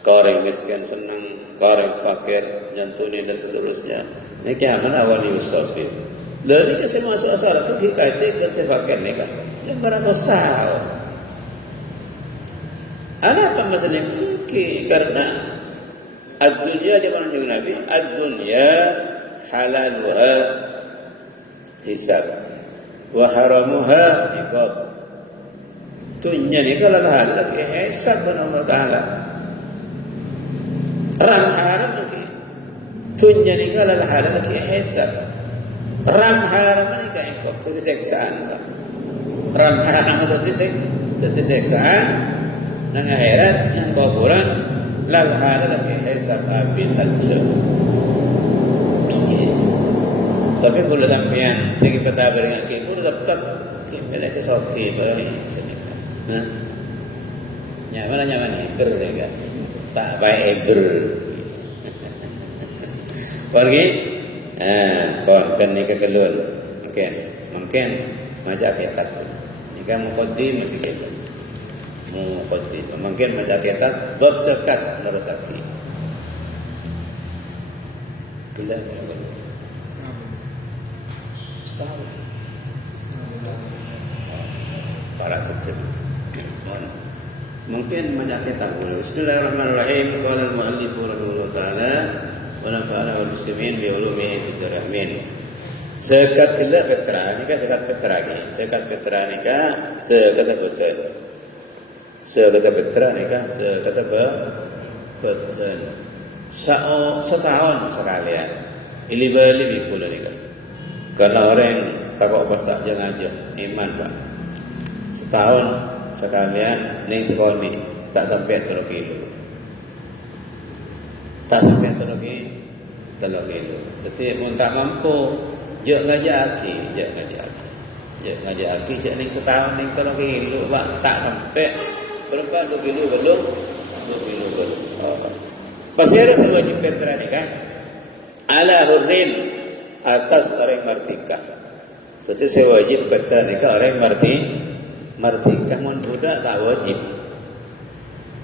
Orang miskin senang, orang fakir nyantuni dan seterusnya. Ini kiamat awal Yusuf. Lalu ni saya masuk asal tu kacik dan saya pakai mereka. Yang beratus tahun. Ada apa maksudnya? Karena ad-dunya di mana juga Nabi, ad-dunya halaluha hisab wa haramuha iqab. Dunya ni kalau halal ke hisab dengan Allah Taala. Ram haram ke dunya ni kalau halal ke hisab. Ram haram ni ke iqab, tu siksaan. Ram haram tu siksaan dan akhirat yang baburan lal halal ke hisab abin aja. Tapi kalau sampean segi peta beringat ke pun tetap kena sesuatu barang ni. Nyaman ni berlega. Tak baik pergi. Kon ni kekelun. Mungkin macam kita. Jika muqaddim mesti kita. Muqaddim. Mungkin macam kita bab zakat merosaki. Itulah para sejak mungkin banyak kita boleh. Bismillahirrahmanirrahim. Qala al-mu'allif rahimahullah taala wa nafa'ana wal muslimin bi ulumihi fid rahmin. Zakat kala petra ni kan zakat petra ni. Zakat petra ni kan zakat betul. Zakat petra ni kan zakat betul. Setahun sekalian. Ili-ili pula ni kan. Karena orang takut pasal jangan aja iman Pak. Setahun sekalian ning sekolah ni tak sampai 3 kilo. Tak sampai 3 kilo. Jadi pun tak mampu, je ngajar aki. Je ngajar aki je ning setahun ning 3 kilo Pak, tak sampai berapa 2 kilo belum. 2 kilo belum. Pasal ada wajib fitrah ni kan. Ala hurrin atas orang merdeka. Jadi saya wajib fitrah ni kan orang merdeka mun budak tak wajib.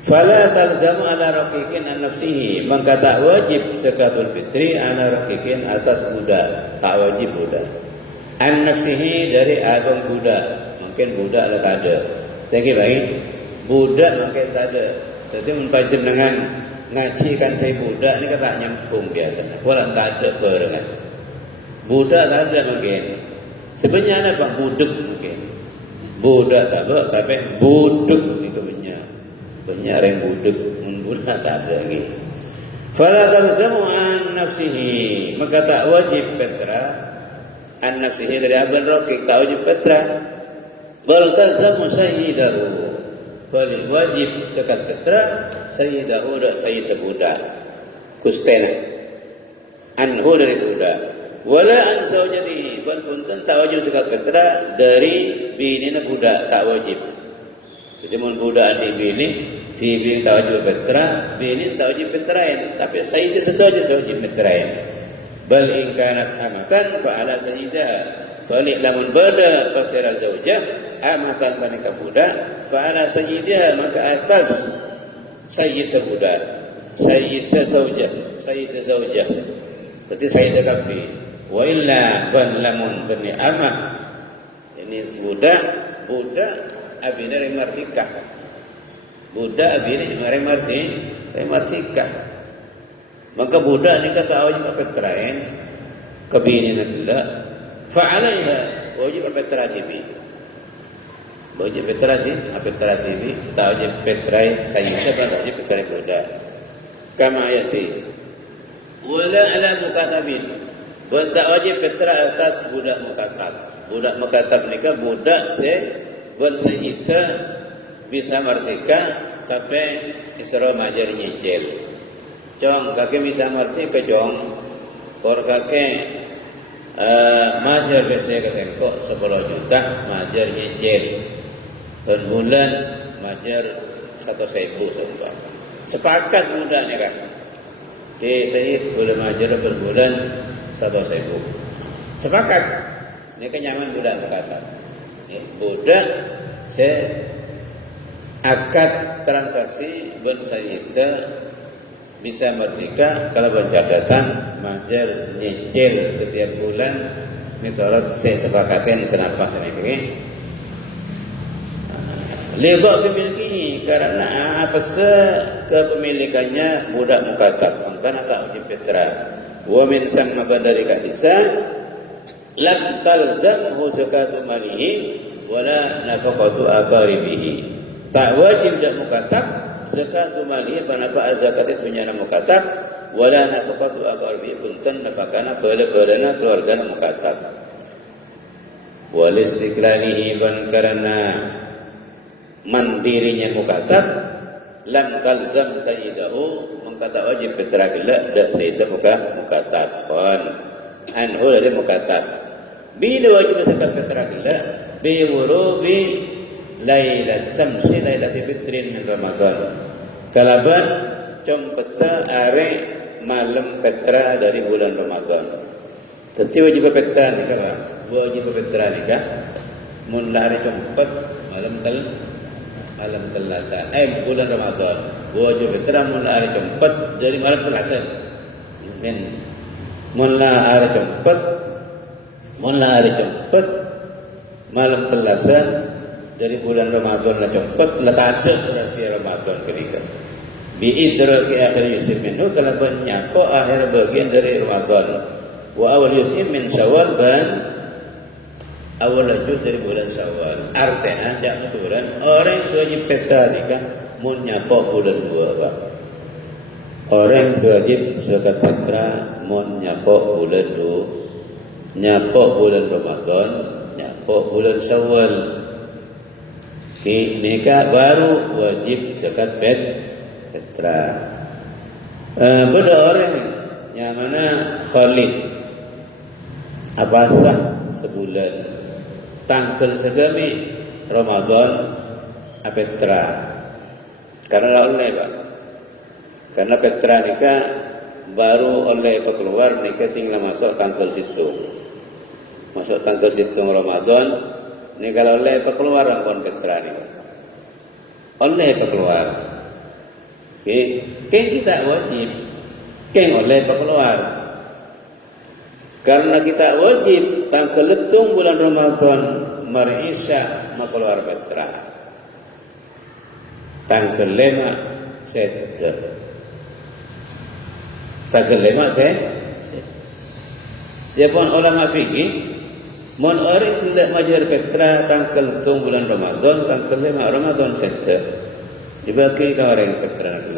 Fala talzamu ala raqiqin an nafsihi, maka tak wajib zakatul fitri ala raqiqin atas budak, tak wajib budak. An nafsihi dari abang budak, mungkin budak lah tak ada. Tapi baik budak mungkin tak ada. Jadi mun panjenengan ngajikan saya budak ni kan tak nyambung biasa. Orang tak ada barengan. Budak tak ada mungkin. Sebenarnya apa budak mungkin. Budak tak apa, tapi buduk ni kebanyak. Banyak orang buduk, budak tak ada lagi. Fala talzamu an nafsihi, maka tak wajib fitrah an nafsihi dari abang raqiq, tak wajib fitrah. Bal talzamu sayyidahu, bal wajib zakat fitrah sayyidahu dak sayyid budak. Kustena anhu dari budak. Wala an zaujatihi, bal punten tak wajib zakat fitrah dari bini budak, tak wajib. Jadi mun budak ni bini, si bini tak wajib fitrah, bini tak wajib fitrahin, tapi sayyid saja wajib fitrahin. Bal in kanat amatan fa ala sayyidah. Falik lamun bada pasira zaujah amatan banika budak, fa ala sayyidah, maka atas sayyid budak, sayyid zaujah. Jadi sayyid kabi. Wa illa ban lamun bani amah, ini budak abina remartika, budak abina remartika. Maka budak ni kata wajib fitrahin kabini natullah fa alaiha wajib fitrah tibi, wajib fitrah tibi, tak wajib fitrahin sayyid, tak wajib fitrahin budak. Kama ayati wala ala mukatabin, tak wajib fitrah atas budak mukatab. Budak mukatab ni kan budak seita bisa merdeka tapi isra majar nyicil. Jong kakek bisa merdeka jong. Kor kakek majar biasa kesengkok 10 juta majar nyicil. Per bulan majar 1.000 seumpama. Sepakat budak ni kan. Saya boleh majar per bulan 1.000. Sepakat. Ini kenyaman budak berkata. Budak akad transaksi bersayita bisa merdeka kalau pencatatan majar nyicil setiap bulan Miturut sepakaten senapa semiki. Liba memiliki karena apa kepemilikannya budak mukatab, maka tak wajib fitrah. Wa min sang maka dari kadisa lam talzamhu zakatu malihi wala nafaqatu aqaribihi. Tak wajib dak mukatab zakatu malihi panapa zakat itu nyana mukatab wala nafaqatu aqaribihi punten nafakana bala-balana keluarga mukatab. Wal istiqlalihi ban karena mandirinya mukatab lam talzam sayyidahu mengkata wajib fitrah gelak dak sayyidah mukatab kon anhu dari mukatab bila wajib zakat fitrah gelak bi wurubi lailat samsi lailat fitrin min ramadan kalaban competa are malam fitrah dari bulan Ramadan. Tetapi wajib fitrah ni kan wajib fitrah ni kan mun lari compet malam telasan bulan Ramadan wajib fitrah mulai hari keempat dari malam telasan dan mulai hari keempat malam telasan dari bulan Ramadan lah keempat lah tak ada berarti Ramadan ketika biidraki akhir yusim minhu kalau menyapa akhir bagian dari Ramadan wa awal yusim min Syawal ban awal juz dari bulan Syawal. Artinya jak aturan orang wajib fitrah nikah mun nyapa bulan 2 Pak. Orang wajib zakat fitrah mun nyapa bulan 2, nyapa bulan Ramadan, nyapa bulan Syawal. Nikah baru wajib zakat fitrah. Beda orang yang mana Khalid apa sah sebulan tanggal segami Ramadan petra karena oleh Pak karena petra nikah baru oleh keluar nikah tinggal masuk tanggal situ Ramadan ni kalau oleh keluaran pun petra ni oleh keluar kan kita wajib kan oleh keluar karena kita wajib tanggal letung bulan Ramadan mari isya keluar petra tanggal 5 set tanggal 5 set siapun ulama fikih mun orang tidak majar petra tanggal letung bulan Ramadan tanggal 5 Ramadan set dibagi ke orang petra nak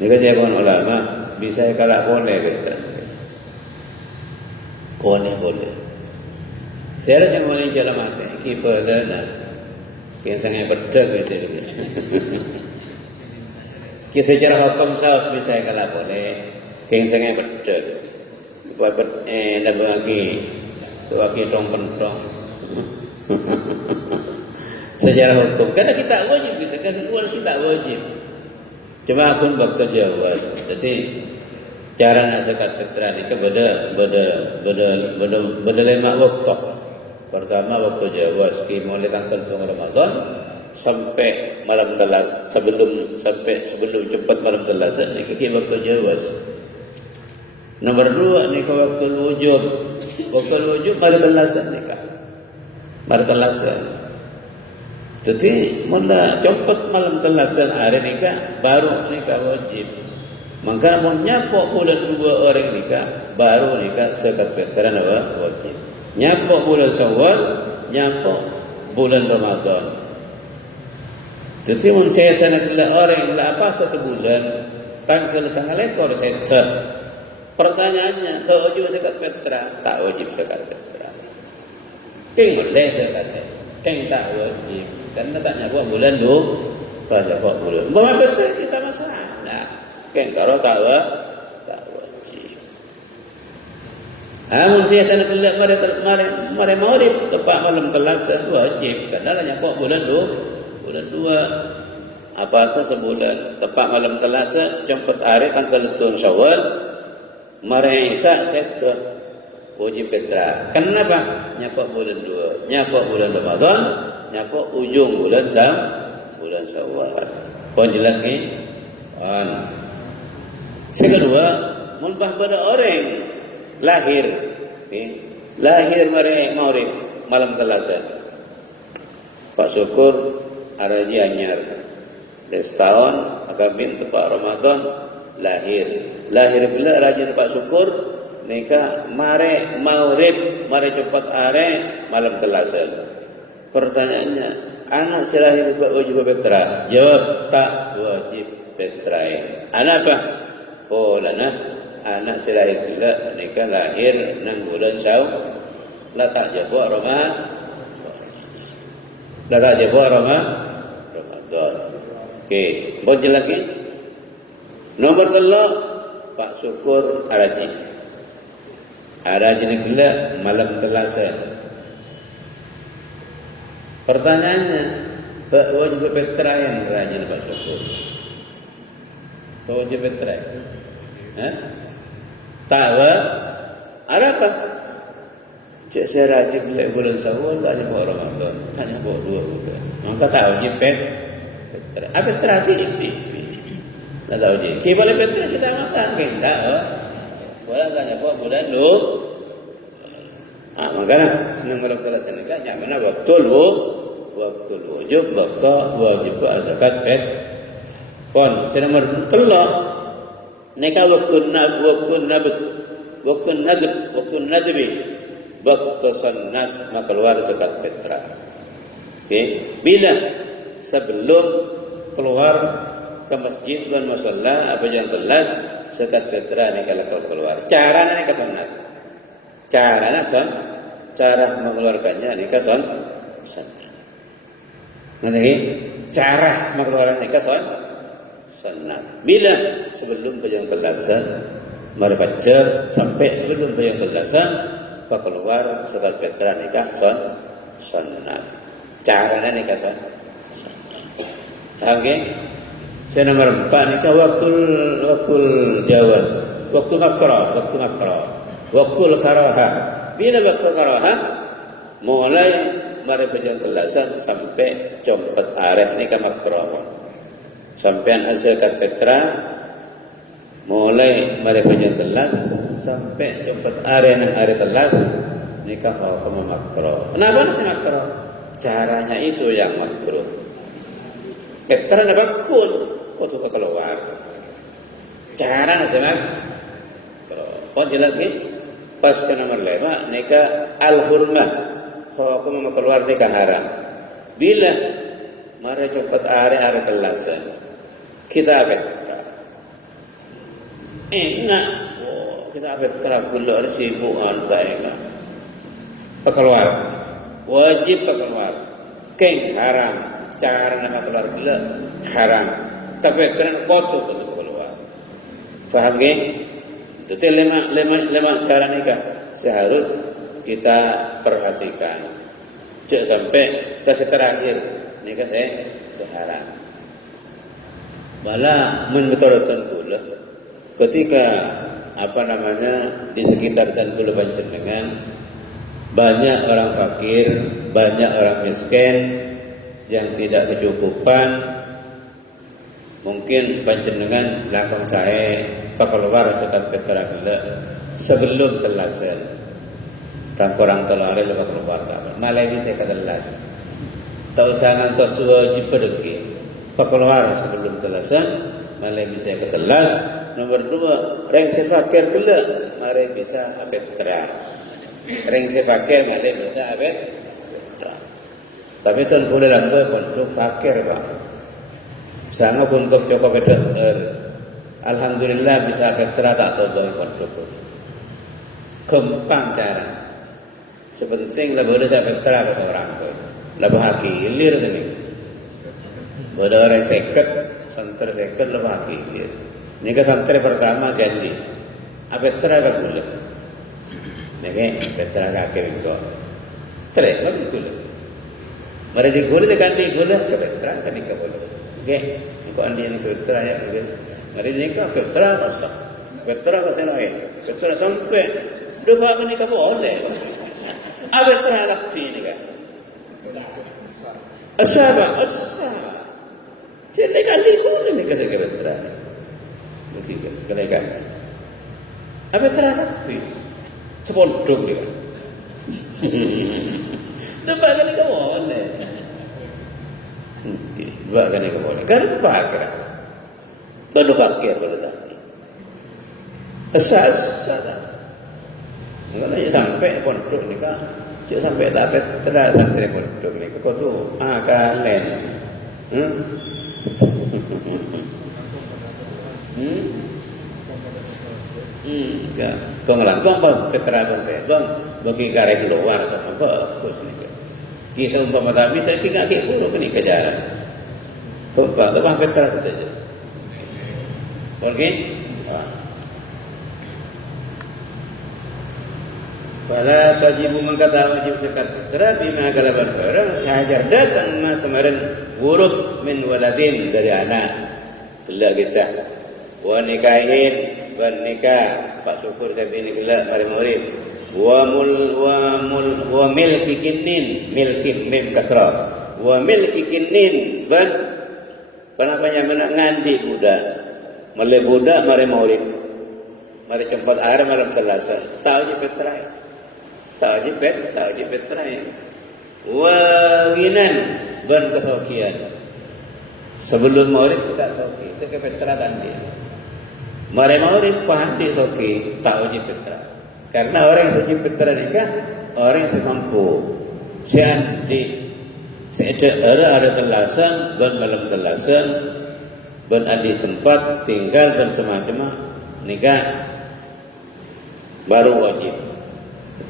ni kan siapun ulama bisa kalah boleh petra boleh. Saya rasa boleh jalan mati. Kita dah yang sangat betul bisa. Kita secara hukum saus bisa kalau boleh. Yang sangat betul. Buat dah bagi tu bagi tong-tong. Secara hukum, karena kita wajib kita kan luar kita wajib. Cuma akun bakal jawab. Jadi cara nak zakat fitrah ni beda 5 waktu. Pertama waktu Jawa mulai tanggal Ramadan sampai malam telas sebelum cepat malam telas ni waktu Jawa. Nomor 2 ni waktu wujud. Waktu wujud malam telas ni kah. Malam telas. Jadi mula cepat malam telasan hari ni kah baru nikah wajib. Maka mun nyapok bulan 2 orang nikah baru nikah zakat fitrah wajib. Nyapok bulan Syawal, nyapok bulan Ramadan. Jadi mun saya tanya orang la apa sebulan tanggal sangat lekor saya. Pertanyaannya, kau wajib zakat fitrah? Tak wajib zakat fitrah. Tinggal zakat fitrah. Tak wajib. Karena tak nyapok bulan 2, tak nyapok bulan. Bawa fitrah kita masalah. Kan kalau tak wajib. Amun saya tanda kelak mari maghrib tepat malam telasan wajib. Karena nyapok bulan 2 apa sebulan tepat malam telasan cepat hari tanggal letung Syawal mari Isya set wajib fitrah. Kenapa? Nyapok bulan 2, nyapok bulan Ramadan, nyapok ujung bulan Syawal. Pun jelas ni? Kedua, mulbah pada orang lahir lahir mare maurib malam telasan. Pak syukur araji anyar. Dari setahun akabin tepat Ramadan lahir pula rajin Pak syukur nika mare maurib mare cepat are malam telasan. Pertanyaannya, anak si lahir wajib petra? Jawab tak wajib petra. Anak apa? Oh lana anak si lahir pula nika lahir 6 bulan Syawal. La tak jawab Ramadan. La tak jawab Ramadan. Okey, boleh jelas ke? Nomor 3 Pak syukur araji. Araji ni pula malam telasa. Pertanyaannya, Pak wajib petra yang rajin Pak syukur. Pak wajib petra. Tahu? Ada apa? Cik saya rajin bulan Syawal tak jumpa Ramadan, tak jumpa 2 bulan. Maka tak wajib petra. Apa petra ini? Tak tahu je. Kita boleh petra kita masak ke? Tak. Boleh tak jumpa bulan lu? Makanya nomor kelas ini kan yang mana waktu wujub, waktu wajib zakat pet. Kon, nomor 3 neka waktu nadbi, waktu sunat maka keluar zakat fitrah. Okey, bila sebelum keluar ke masjid dan musalla apa yang telas zakat fitrah ni kalau keluar. Caranya ni ke sunat. Cara mengeluarkannya ni ke sunat. Nanti cara mengeluarkan ni ke sunat. Bila sebelum bayang telasan mari baca sampai sebelum bayang telasan pak keluar zakat fitrah nikah sunat. Caranya nikah sunat. Okey. Saya nomor 4 nikah waktu jawaz, waktu makruh. Waktu karaha. Bila waktu karaha mulai mari bayang telasan sampai jompat areh nikah makruh. Sampai zakat fitrah mulai mari panjang telas sampai jumpa hari telas nikah hukum makruh. Kenapa nasi makruh? Caranya itu yang makruh. Fitrah dapat pun waktu keluar. Cara nasi makruh. Oh jelas ke? Pas nomor 5 nikah al-hurmah hukum keluar nikah haram. Bila mari jumpa hari telasan kita petra. Enggak. Oh, kita petra pula sibuk tak enggak. Keluar. Wajib keluar. Keng haram. Cara nak keluar pula haram. Tapi kena kotor untuk keluar. Faham ke? Itu lima cara nikah seharus kita perhatikan. Cek sampai ke terakhir nikah seharam. Malah menbetul-betul pula ketika di sekitar Tanggul Panjenengan banyak orang fakir, banyak orang miskin yang tidak kecukupan. Mungkin Panjenengan lapang saya keluar zakat fitrah pula sebelum telasan. Orang telah lepas keluar tak. Malah bisa ketelas. Tak usah ngantos wajib pedeki. Keluar sebelum telasan malah bisa ketelas. Nomor 2 reng fakir pula mari bisa fitrah. Reng fakir mari bisa fitrah. Tapi tuan boleh lambat pun fakir pak. Sama untuk cukup dokter. Alhamdulillah bisa fitrah tak tahu pun. Kempang cara. Sepenting lah boleh saya fitrah ke seorang pun. Lebih hakilir ni. Ada orang santri seket lebih hakilir. Ini ke santri pertama siapa? Petra ke gula. Ini petra kakek itu. Terus lagi gula. Mari di gula diganti gula ke petra tadi ke gula. Okey, ikut andi yang petra ya. Mari nikah petra pasal. Petra pasal lain. Petra sampai 2 kali nikah boleh. Petra lagi ni kan. Asaba. Saya kali boleh nikah saya petra. Begitu, kalian. Apa terapi? Sepondok dia. Nampak kan ika boleh. Nampak kan ika boleh. Kenapa kira? Badu fakir pada tadi. Asas ada. Kalau sampai pondok ni kan, cik sampai tak petra santri pondok ni kau tu kalian. Kau ngelambang pas petra bang saya bang bagi karek keluar sama bagus ni. Kisah umpama tak bisa kita kaki puluh ni kejaran. Tempat tu bang petra saja. Okey. Fala tajibu mengkata wajib zakat fitrah bima kalaban barang sehajar datang mas semarin urut min waladin dari anak gelak kisah wa nikahin wa nikah pak syukur saya bini gelak mari murid wa milki kinin milki mim kasrah wa milki kinin ban panapanya menak ngandi budak male budak mari murid mari tempat air malam selasa tahu je fitrah Ta'jib terakhir. Waginan ban kesokian. Sebelum maurib tidak soki, sekepetra dan dia. Mari maurib paham dia soki, ta'jib petra. Karena orang yang soki petra nikah orang yang semampu. Seandi ada telasan, ban malam telasan, ban adi tempat tinggal dan semacam nikah baru wajib.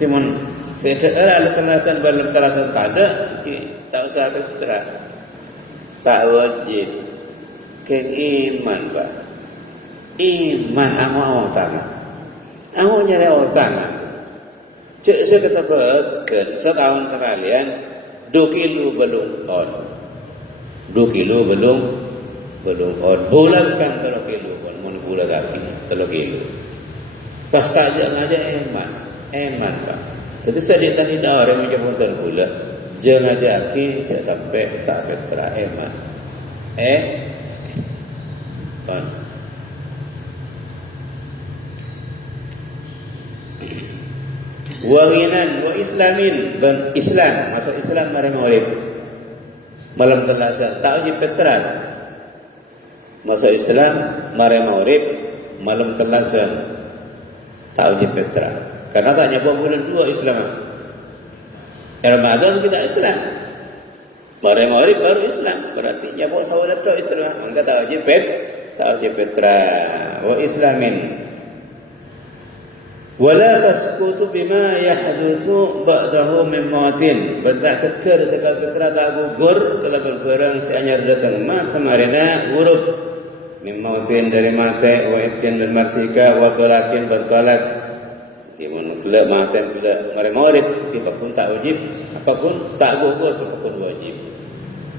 Timun secara alasan belum terasa tak ada, tak usah fitrah, tak wajib. Keiman bah, iman amal tangan, amal nyari tangan. Cek saya kata betul, setahun sekalian 2 kilo belum on, 2 kilo belum on. Bulan kan 3 kilo on, mun bulan kaki 3 kilo. Pas tak aja eman pak. Jadi saya tadi dah orang macam motor pula. Jangan jaki jangan sampai tak petra eman. Kan. Waginan wa islamin dan Islam masuk Islam mari maurib. Malam terlasa tak uji petra. Masuk Islam mari maurib malam terlasa tak uji petra. Karena tak nyapa bulan 2 Islam. Ramadan kita Islam. Mari maurib baru Islam. Berarti nyapa sawalat tu Islam. Maka tak wajib petra wa islamin. Wala tasqutu bima yahduthu ba'dahu min mautin. Bedak kekal sekal petra tak gugur kalau berperang seanyar datang mas samarina huruf min mautin dari mati wa itkin dan martika wa talakin bantalat. Timun kelak maten kelak mari maulid tiba pun tak wajib apapun tak gugur apapun wajib.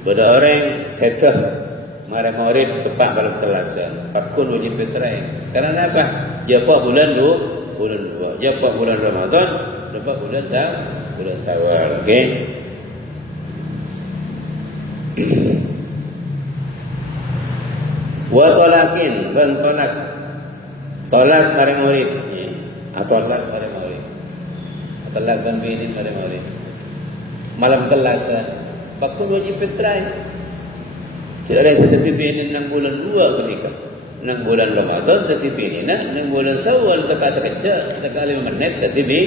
Beda orang setah mari maulid tepat dalam telasan apapun wajib fitrah. Karena apa? Japa bulan 2 japa bulan Ramadan japa bulan Syawal. Okey. Wa talakin ban tolak mari maulid atau talak pada maulid, talak dan bini pada maulid, malam telasan, bakul wajib fitrah. Cara tetapi bini 6 bulan 2 ketika 6 bulan Ramadan tetapi bini 6 bulan Syawal tak sekejap tak 5 menit tetapi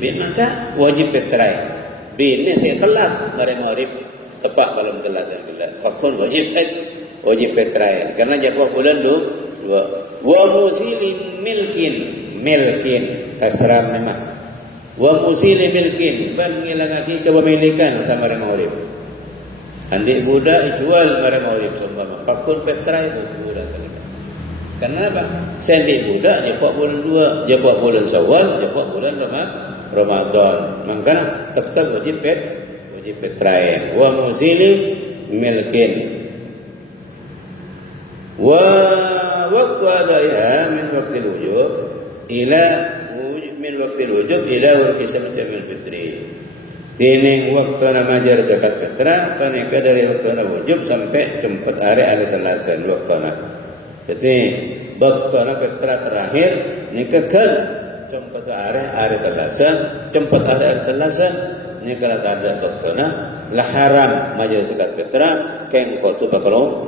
bini maka wajib fitrah. Bini saya telat pada maulid tepat malam telasan bila bakul wajib fitrah karena jatuh bulan 2 wa muslim milkin kasram nama wa musili milkin ban ngilangaki kepemilikan sama orang maulid andik budak jual pada maulid seumpama pakun petra itu budak karena apa sendik budak jepok bulan 2 jepok bulan Syawal jepok bulan Ramadan maka tetap wajib petra wa musili milkin wa waqtu adaiha min waqtil wujub ila min waqtil wujub ila qisam jamil fitri. Tining waktu majar zakat fitrah panika dari waktu wujub sampai tempat hari ali telasan waktu. Jadi waktu fitrah terakhir nikahkan Cumpat are telasan, cumpat are telasan. Ni kalau tak ada doktor lah haram majlis sekat petra keng ko tu bakal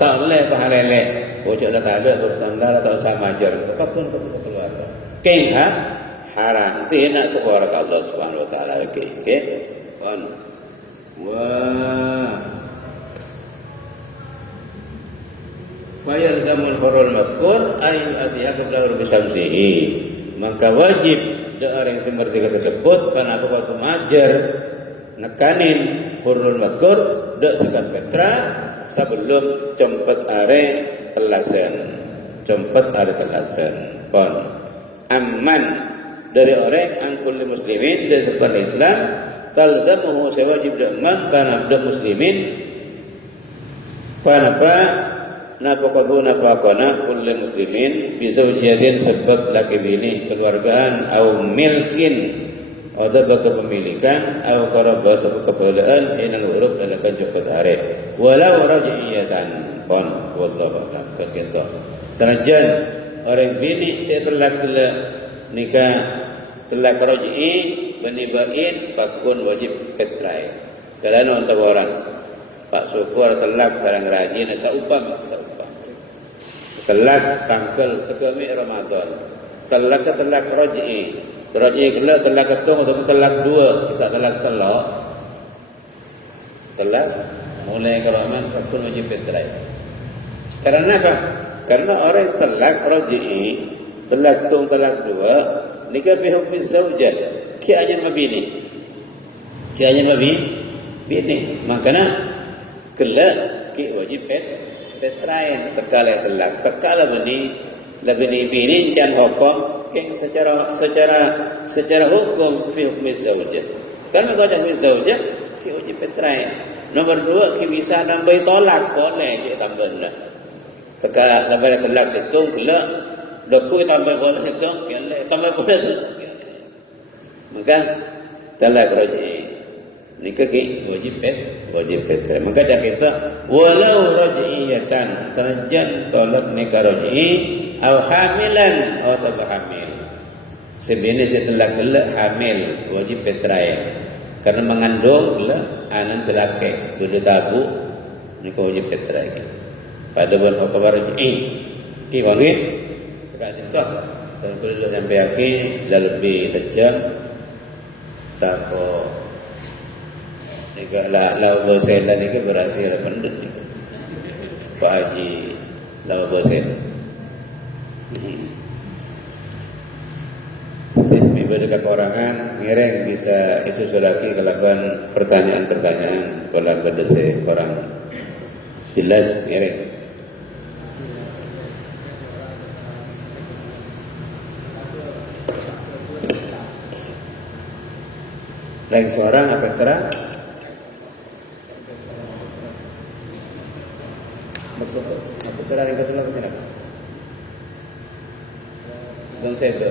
tak boleh pahalele bocah dah tak ada bertanda tak sama ajar apapun ko tu keluar keng haram tidak seorang Allah Subhanahu wa taala okey on wah fayalzamul hurul madkur ay atiha qabla rubi syamsihi maka wajib orang yang merdeka tersebut pada waktu majar nekanin hurul madkur dak sekat petra sebelum cempet are telasan pon aman dari orang angkul muslimin dari sepan Islam talzamuhu sewajib dak man kana dak muslimin panapa nafaqana kulli muslimin bi zawjiyatin sebab laki bini keluargaan au milkin atau kepemilikan atau kerabat atau kebelaan inal urub dalam jumpat hari walau raj'iyatan pon wallahu a'lam kita senajan orang bini saya telah nikah telah raj'i bani ba'in pakun wajib petrai kalau on sabaran pak syukur telak sareng rajin saupam telak tanggal sekami Ramadan telak raj'i kena telak ketung atau telak dua kita telak mulai keraman pakun wajib petrai karena apa? Karena orang telak raj'i telak tung telak dua nikah fi hukmi zaujah kianya mabini makanya kelak ki wajib petrain tekala telak tekala bini jan hukum keng secara hukum fi hukmi zaujah kan mengajak fi zaujah ki wajib petrain nomor dua ki bisa nambah tolak boleh je tambah dah tekala sampai telak situ kelak doku tambah boleh situ tambah boleh tu maka telak raj'i nikah ki wajib petrai maka dah kita walau raj'iyatan sanajan tolak nikah raj'i atau hamilan atau hamil sebini setelah hamil wajib petrai karena mengandung anak lelaki sudah tabu nikah wajib petrai pada bulan kabar raj'i wangi sekali itu dan kalau sampai akhir dah lebih sejam tak nikah lau bosen lah nikah berarti lah pendek nikah Pak Haji lau bosen Ibu dekat orangan ngereng bisa itu lagi kelakuan pertanyaan-pertanyaan kalau berdesai orang jelas ngereng lain seorang apa terang maksudnya apa terang yang ketulah kenapa Bang Sebe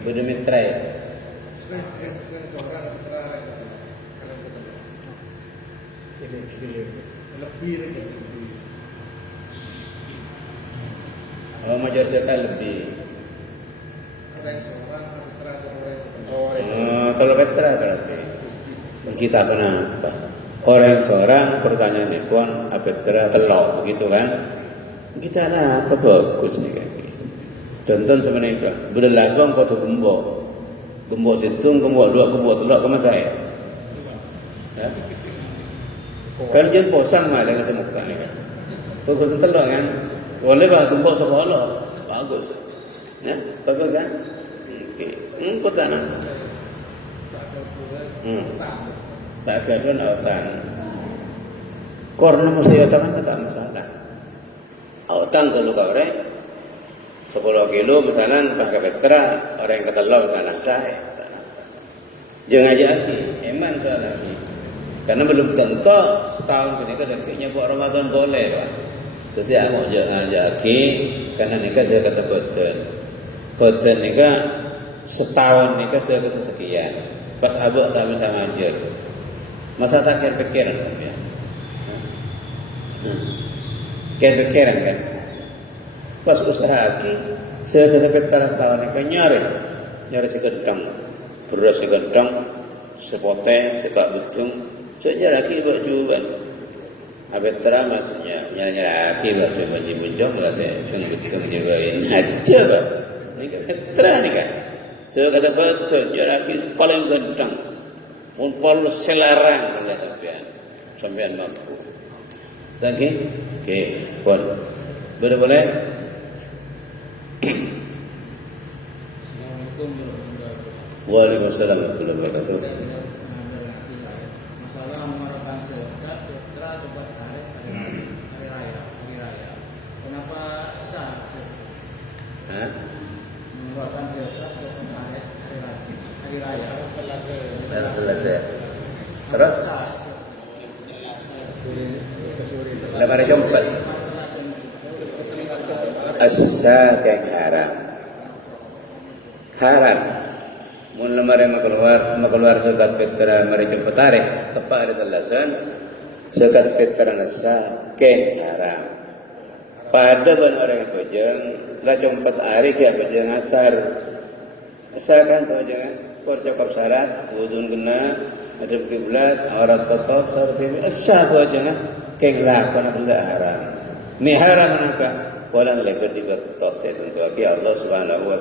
Budi Mitra ya oh majar sekali lebih kalau Petra berarti kita kenapa orang seorang pertanyaan pun Petra telok begitu kan kita apa bagus nih kayak contoh sebenarnya berlagang kau tu gembok situng gembok dua gembok telok ke masai kan jen posang mah dengan semuka ni kan tu kau telok kan boleh bah gembok sekolah bagus ya bagus kan okey kau tak nak tak ada autan korna mesti autan tak masalah autan kalau kau orang 10 kilo misalnya pakai Petra orang yang ketelur tanah saya jangan aja lagi eman soal lagi karena belum tentu setahun ini kadang-kadang buat Ramadan boleh pak jadi aku jangan aja lagi karena nikah saya kata betul nikah setahun nikah saya kata sekian pas abuk tak bisa ngajar masa tak kira-pikiran ya kira-pikiran kan Pas usaha ki saya kata terasa mereka nyari segedang beras segedang sepoteng sekak betung saya lagi buat juga abet terang maksudnya nyari lagi buat baju bunjong lah betung nyugain aja bah ini kan terang ni kan saya kata betul nyari lagi paling gedang pun selarang oleh sampean mampu dan ke pun boleh Waalaikumsalam warahmatullahi wabarakatuh. Masalah mengeluarkan zakat fitrah atau hari raya. Kenapa sah? Mengeluarkan zakat atau hari raya. Terus? Lemari jompat. Asa yang haram. Mun lemari keluar zakat fitrah mari jompat tarik tepat ada talasan zakat fitrah nasa ken haram. Pada ban orang yang bojong la jompat hari kia bojong asar. Asalkan bojong kor cakap syarat wudun kena ada kiblat aurat tutup seperti asa bojong ken lakon adalah haram. Ni haram apa? Walang lebar di betok saya tentu aki Allah Subhanahu wa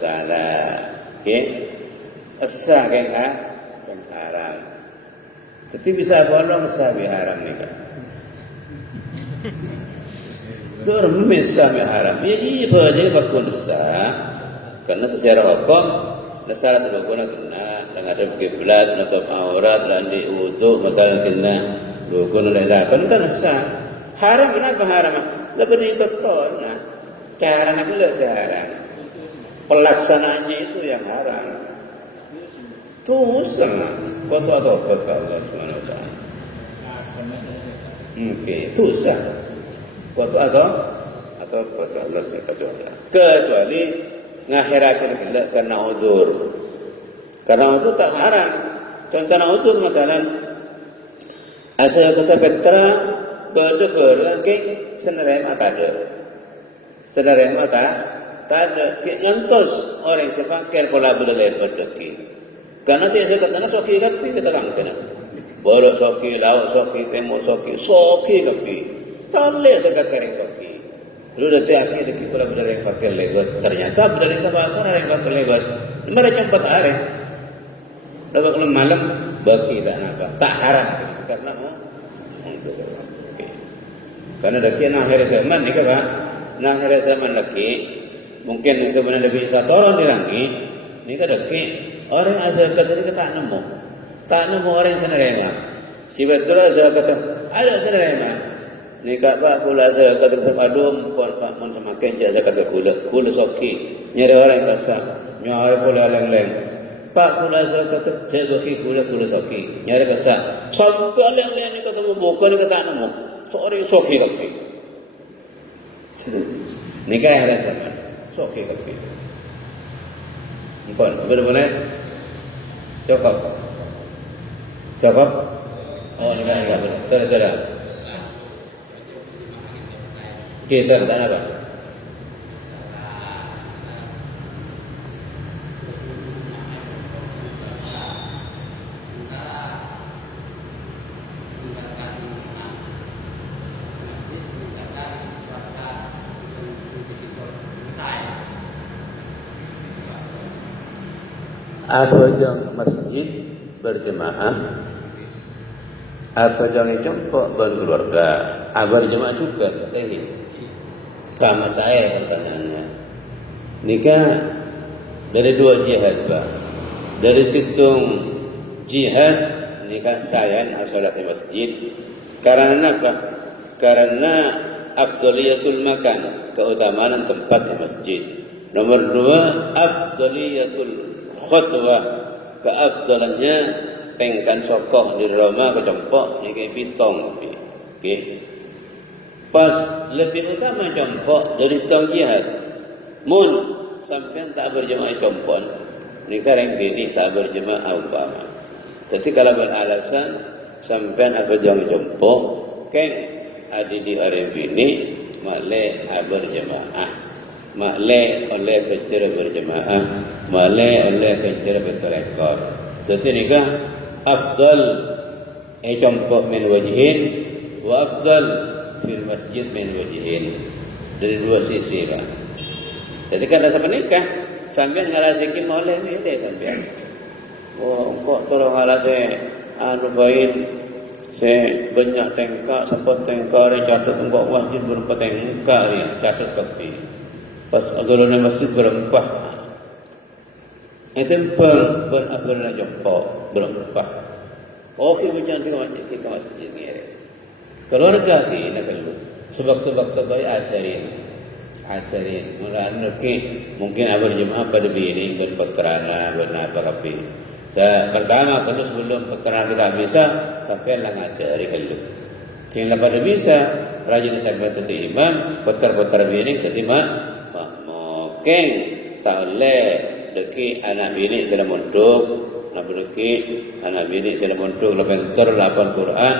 taala. Okay. Asa kan haram. Tapi bisa bolong sabi haram ni kan. Dor mesam haram. Jadi baca bakun sah karena secara hukum syarat rukun kena dengan ada kiblat atau aurat dan di wudu masalah kena rukun lain kan sah. Haram kenapa haram? Lebih betul nah. Karena itu haram. Pelaksanaannya itu yang haram. Dosa. Kau atau apa Allah Subhanahu wa taala. Okey, dosa. Kau atau apa Allah kecuali ngakhiratin kita karena uzur. Karena uzur tak haram. Contohnya uzur masalah asal kata Petra berdeker lagi senerema kada. Senerema tak ada nyantos orang yang fakir pola budaya berdeki. Karena saya kata soki kapi kita kena. Baru soki laut soki temu soki kapi. Tale sekat kering soki. Lu dah tiaki deki pola budaya yang fakir lebat. Ternyata budaya kita bahasa orang yang fakir lebat. Mereka cepat hari. Lalu malam bagi tak apa tak haram karena karena deki nak hari zaman ni kan pak. Nak hari zaman deki mungkin sebenarnya lebih satu orang di langit ni kan deki orang asal kata ni tak nemu orang yang senerema si betul asal kata ada senerema ni kat pak kula asal kata sepadum pak mun semakin je kata kula soki nyari orang kasar nyari pula leng-leng pak kula asal kata saya bagi kula soki nyari kasar sampai leng-leng ni kata buka ni kata nemu seorang soki kopi ni kan ada zaman soki kopi Mpun, boleh? Cukup. Oh, ni kan boleh. Tidak. Kita tak apa. Apa jang masjid berjemaah, apa jang jemput berkeluarga, berjemaah juga. Ini sama saya pertanyaannya. Nikah dari dua jihad pak. Dari situ jihad nikah saya salat di masjid. Karena apa? Karena afdaliyatul makan, keutamaan tempat di masjid. Nomor dua afdaliyatul khutbah, keafdalannya tengkan sokoh di rumah kecempok ni kayak pitong. Okay. Pas lebih utama jempok dari setang jihad. Mun sampai tak berjemaah jempok ni kareng gini tak berjemaah umpama. Jadi kalau beralasan sampai apa jang jempok keng adi di arem ini makle berjemaah, makle oleh kerja berjemaah, makle oleh kerja bertarekor. Jadi ni kan afdal jongkok min wajhin wa afdal fil masjid min wajhin. Dari dua sisi kan. Jadi kan dah sampai nikah sambil ngarasikin oleh ni deh sambil. Oh, kok tolong ngarasi bain saya banyak tengkak sampai tengkak dia catat untuk masjid berempat tengkak dia catat kopi. Pas agalanya masjid berempat. Itu berasal jongkok berempat. Okey macam segala macam kita masjid ni. Keluarga sih nak kalau sebab-sebab baik ajarin mungkin abang jemaah pada bini berpeterana benar berapi. Pertama kalau sebelum peterana kita bisa sampai lang ajari kalau yang pada bisa rajin sampai ke imam peter bini ketima mungkin tak boleh deki anak bini sudah mondok nak deki anak bini sudah mondok lepas terlapan Quran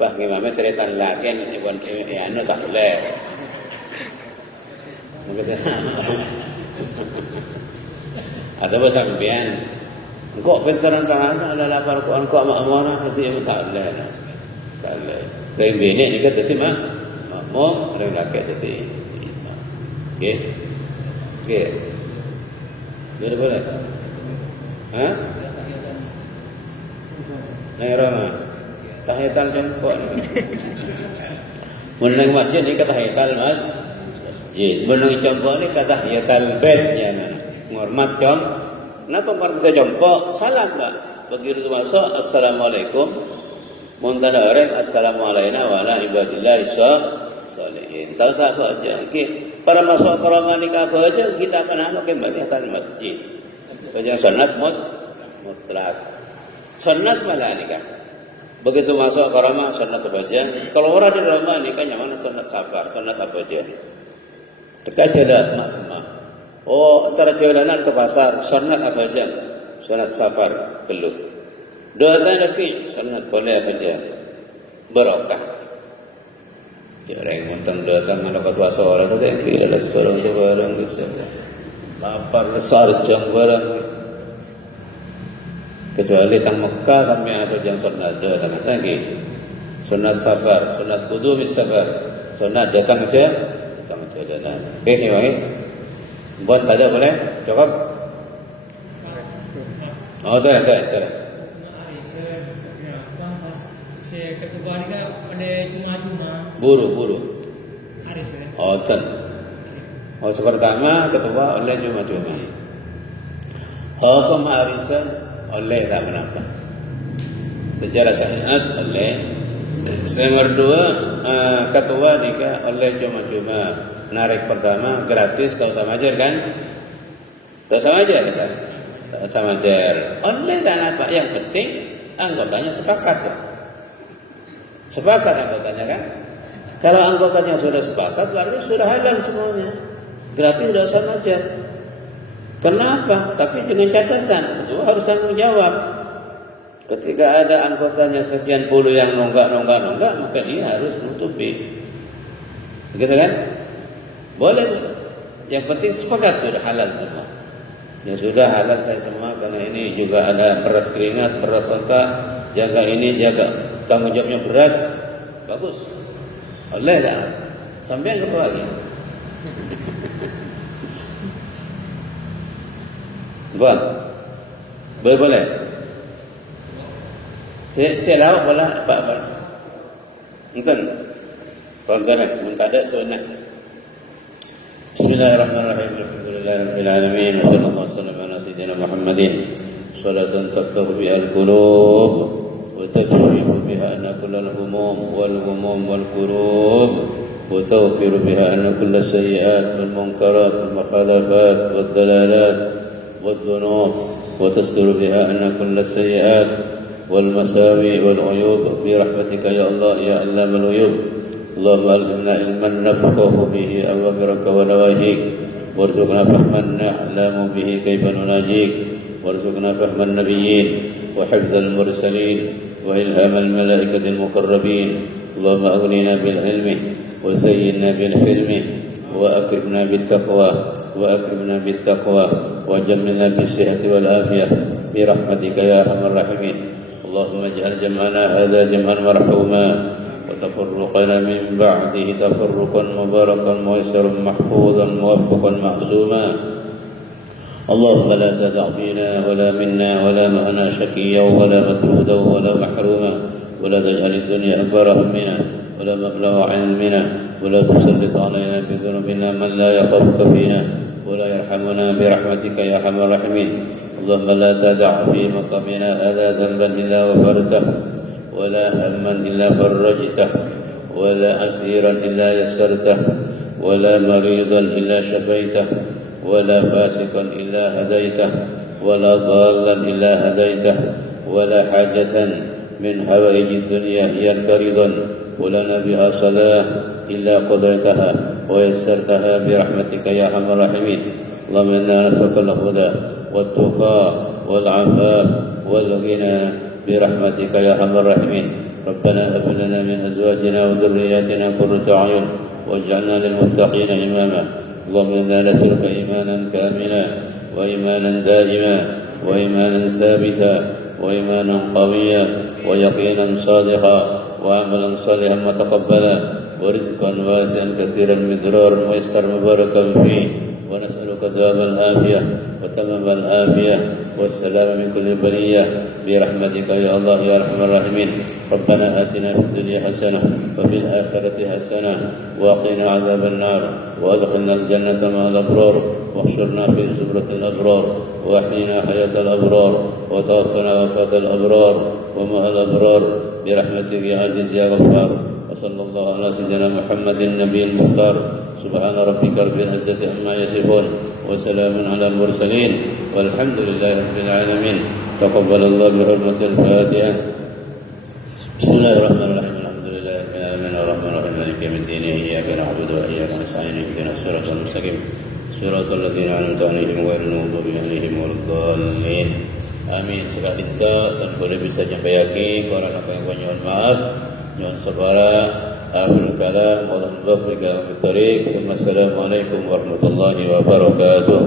bah imamnya cerita lagi ibu anu tak boleh. Ada bersambian. Kok pentaran tangan ada lapar Quran kok makmur nanti ibu tak boleh. Tak boleh. Lain bini ni kata tadi mah makmur lain laki tadi. Okey. Okey. Boleh. Ha? Nairama. Tahiyatan jempol. Menang masjid ni kata tahiyatul masjid. Menang jempol ni kata tahiyatul bait ya. Ngormat jom. Kenapa orang bisa jempol? Salam tak? Begitu masuk assalamualaikum. Muntada orang assalamualaikum wa ala ibadillah sholihin. Tahu sahaja aja. Okey. Para masuk ke rumah nikah aja kita akan anak kembali ke masjid. Saja sunat mutlak. Sunat malah nikah. Begitu masuk ke rumah sunat apa aja. Kalau orang di rumah nikah yang mana sunat safar, sunat apa aja. Kita cerita mak semua. Oh, cara jalanan ke pasar, sunat apa aja? Sunat safar, keluh. Dua tanda ki, sunat boleh apa aja? Barokah. Orang muntang dua tangan kalau ketua seorang tu yang kira seorang bisa. Lapar besar jam barang. Kecuali tang Mekah sampai apa jam sunat dua tangan lagi. Sunat safar, sunat qudum safar, sunat datang aja dan. Okey ni bang. Buat tak ada boleh? Cukup? Oh, tak. Saya ketua ni kan pada cuma-cuma. Buru. Hari saya. Oh, tak. Oh, pertama ketua oleh cuma-cuma. Hukum arisan oleh tak kenapa. Secara syariat oleh. Yang kedua, ketua nikah oleh cuma-cuma. Narik pertama gratis tahu sama ajar kan? Tahu sama ajar kan? Tahu sama ajar. Oleh dan apa? Yang penting anggotanya sepakat ya. Sepakat anggotanya kan? Kalau anggotanya sudah sepakat berarti sudah halal semuanya. Gratis sudah sama ajar. Kenapa? Tapi dengan catatan itu harus tanggung jawab. Ketika ada anggotanya sekian puluh yang nunggak, maka dia harus menutupi. Begitu kan? Boleh. Yang penting sepakat sudah halal semua. Ya sudah halal saya semua karena ini juga ada beras keringat, beras otak, jaga ini, jaga tanggung jawabnya berat. Bagus. Boleh tak? Sampai ke lagi. Boleh. Saya lawak boleh apa? Mungkin. Bagaimana? Muntada sunnah. Bismillahirrahmanirrahim. Alhamdulillahirabbil alamin. Wassallallahu wasallam ala sayyidina Muhammadin. Salatan taftahu biha al-qulub wa takfifu biha anna kullal humum wal kurub wa taghfiru biha anna kullal sayyi'at wal munkarat wal mukhalafat wad dalalat wad dhunub wa tasturu biha anna kullal sayyi'at wal masawi wal uyub bi rahmatika ya Allah ya allamal uyub. اللهم ألهمنا علما نفقه به أوامرك ونواهيك وارزقنا فهما نعلم به كيف نناجيك وارزقنا فهم النبيين وحفظ المرسلين وإلهام الملائكة المقربين اللهم أغننا بالعلم وزينا بالحلم وأكرمنا بالتقوى وجملنا بالصحة والعافية برحمتك يا أرحم الراحمين. اللهم اجعل جمعنا هذا جمعا مرحوما وتفرقنا من بعده تفرقا مباركا ميسرا محفوظا موفقا معصوما. اللهم لا تدع فينا ولا منا ولا معنا شقيا ولا مطرودا ولا محروما، ولا تجعل الدنيا أكبر همنا ولا مبلغ علمنا، ولا تسلط علينا بذنوبنا من لا يخافك فينا ولا يرحمنا برحمتك يا أرحم الراحمين. اللهم لا تدع في مقامنا هذا ذنبا إلا غفرته، ولا هما إلا فرجته، ولا أسيرا إلا يسرته، ولا مريضا إلا شفيته، ولا فاسقا إلا هديته، ولا ضالا إلا هديته، ولا حاجة من حوائج الدنيا هي رضا ولنا بها صلاة إلا قضيتها ويسرتها برحمتك يا أرحم الراحمين. اللهم إنا نسألك الهدى والتقى والعفاف والغنى برحمتك يا أرحم الراحمين. ربنا هب لنا من أزواجنا وذرياتنا قرة أعين واجعلنا للمتقين إماما. اللهم إنا نسألك إيمانا كاملا وإيمانا دائما وإيمانا ثابتا وإيمانا قويا ويقينا صادقا وعملا صالحا متقبلا ورزقا واسعا كثيرا مدرارا ميسرا مباركا فيه. ونسألك دوام العافية وتمام العافية والسلام من كل بلية برحمتك يا الله يا أرحم الراحمين. ربنا آتنا في الدنيا حسنة وفي الآخرة حسنة وقنا عذاب النار وأدخلنا الجنة مع الأبرار واحشرنا في زمرة الأبرار وأحينا حياة الأبرار وتوفنا وفاة الأبرار ومع الأبرار برحمتك يا عزيز يا غفار. وصلى الله على سيدنا محمد النبي المختار. سبحان ربك رب العزة عما يصفون وسلام على المرسلين والحمد لله رب العالمين. تقبل الله بحرمة الفاتحة. بسم الله الرحمن الرحيم. الحمد لله رب العالمين الرحمن الرحيم مالك يوم الدين إياك نعبد وإياك نستعين اهدنا الصراط المستقيم صراط الذين أنعمت عليهم غير المغضوب عليهم ولا الضالين. Amin. Sudah minta dan boleh bisa nyampaikan orang apa yang punya maaf nyon sabara akhir kalam wa lan dhafrika bi tariq. Assalamualaikum warahmatullahi wabarakatuh.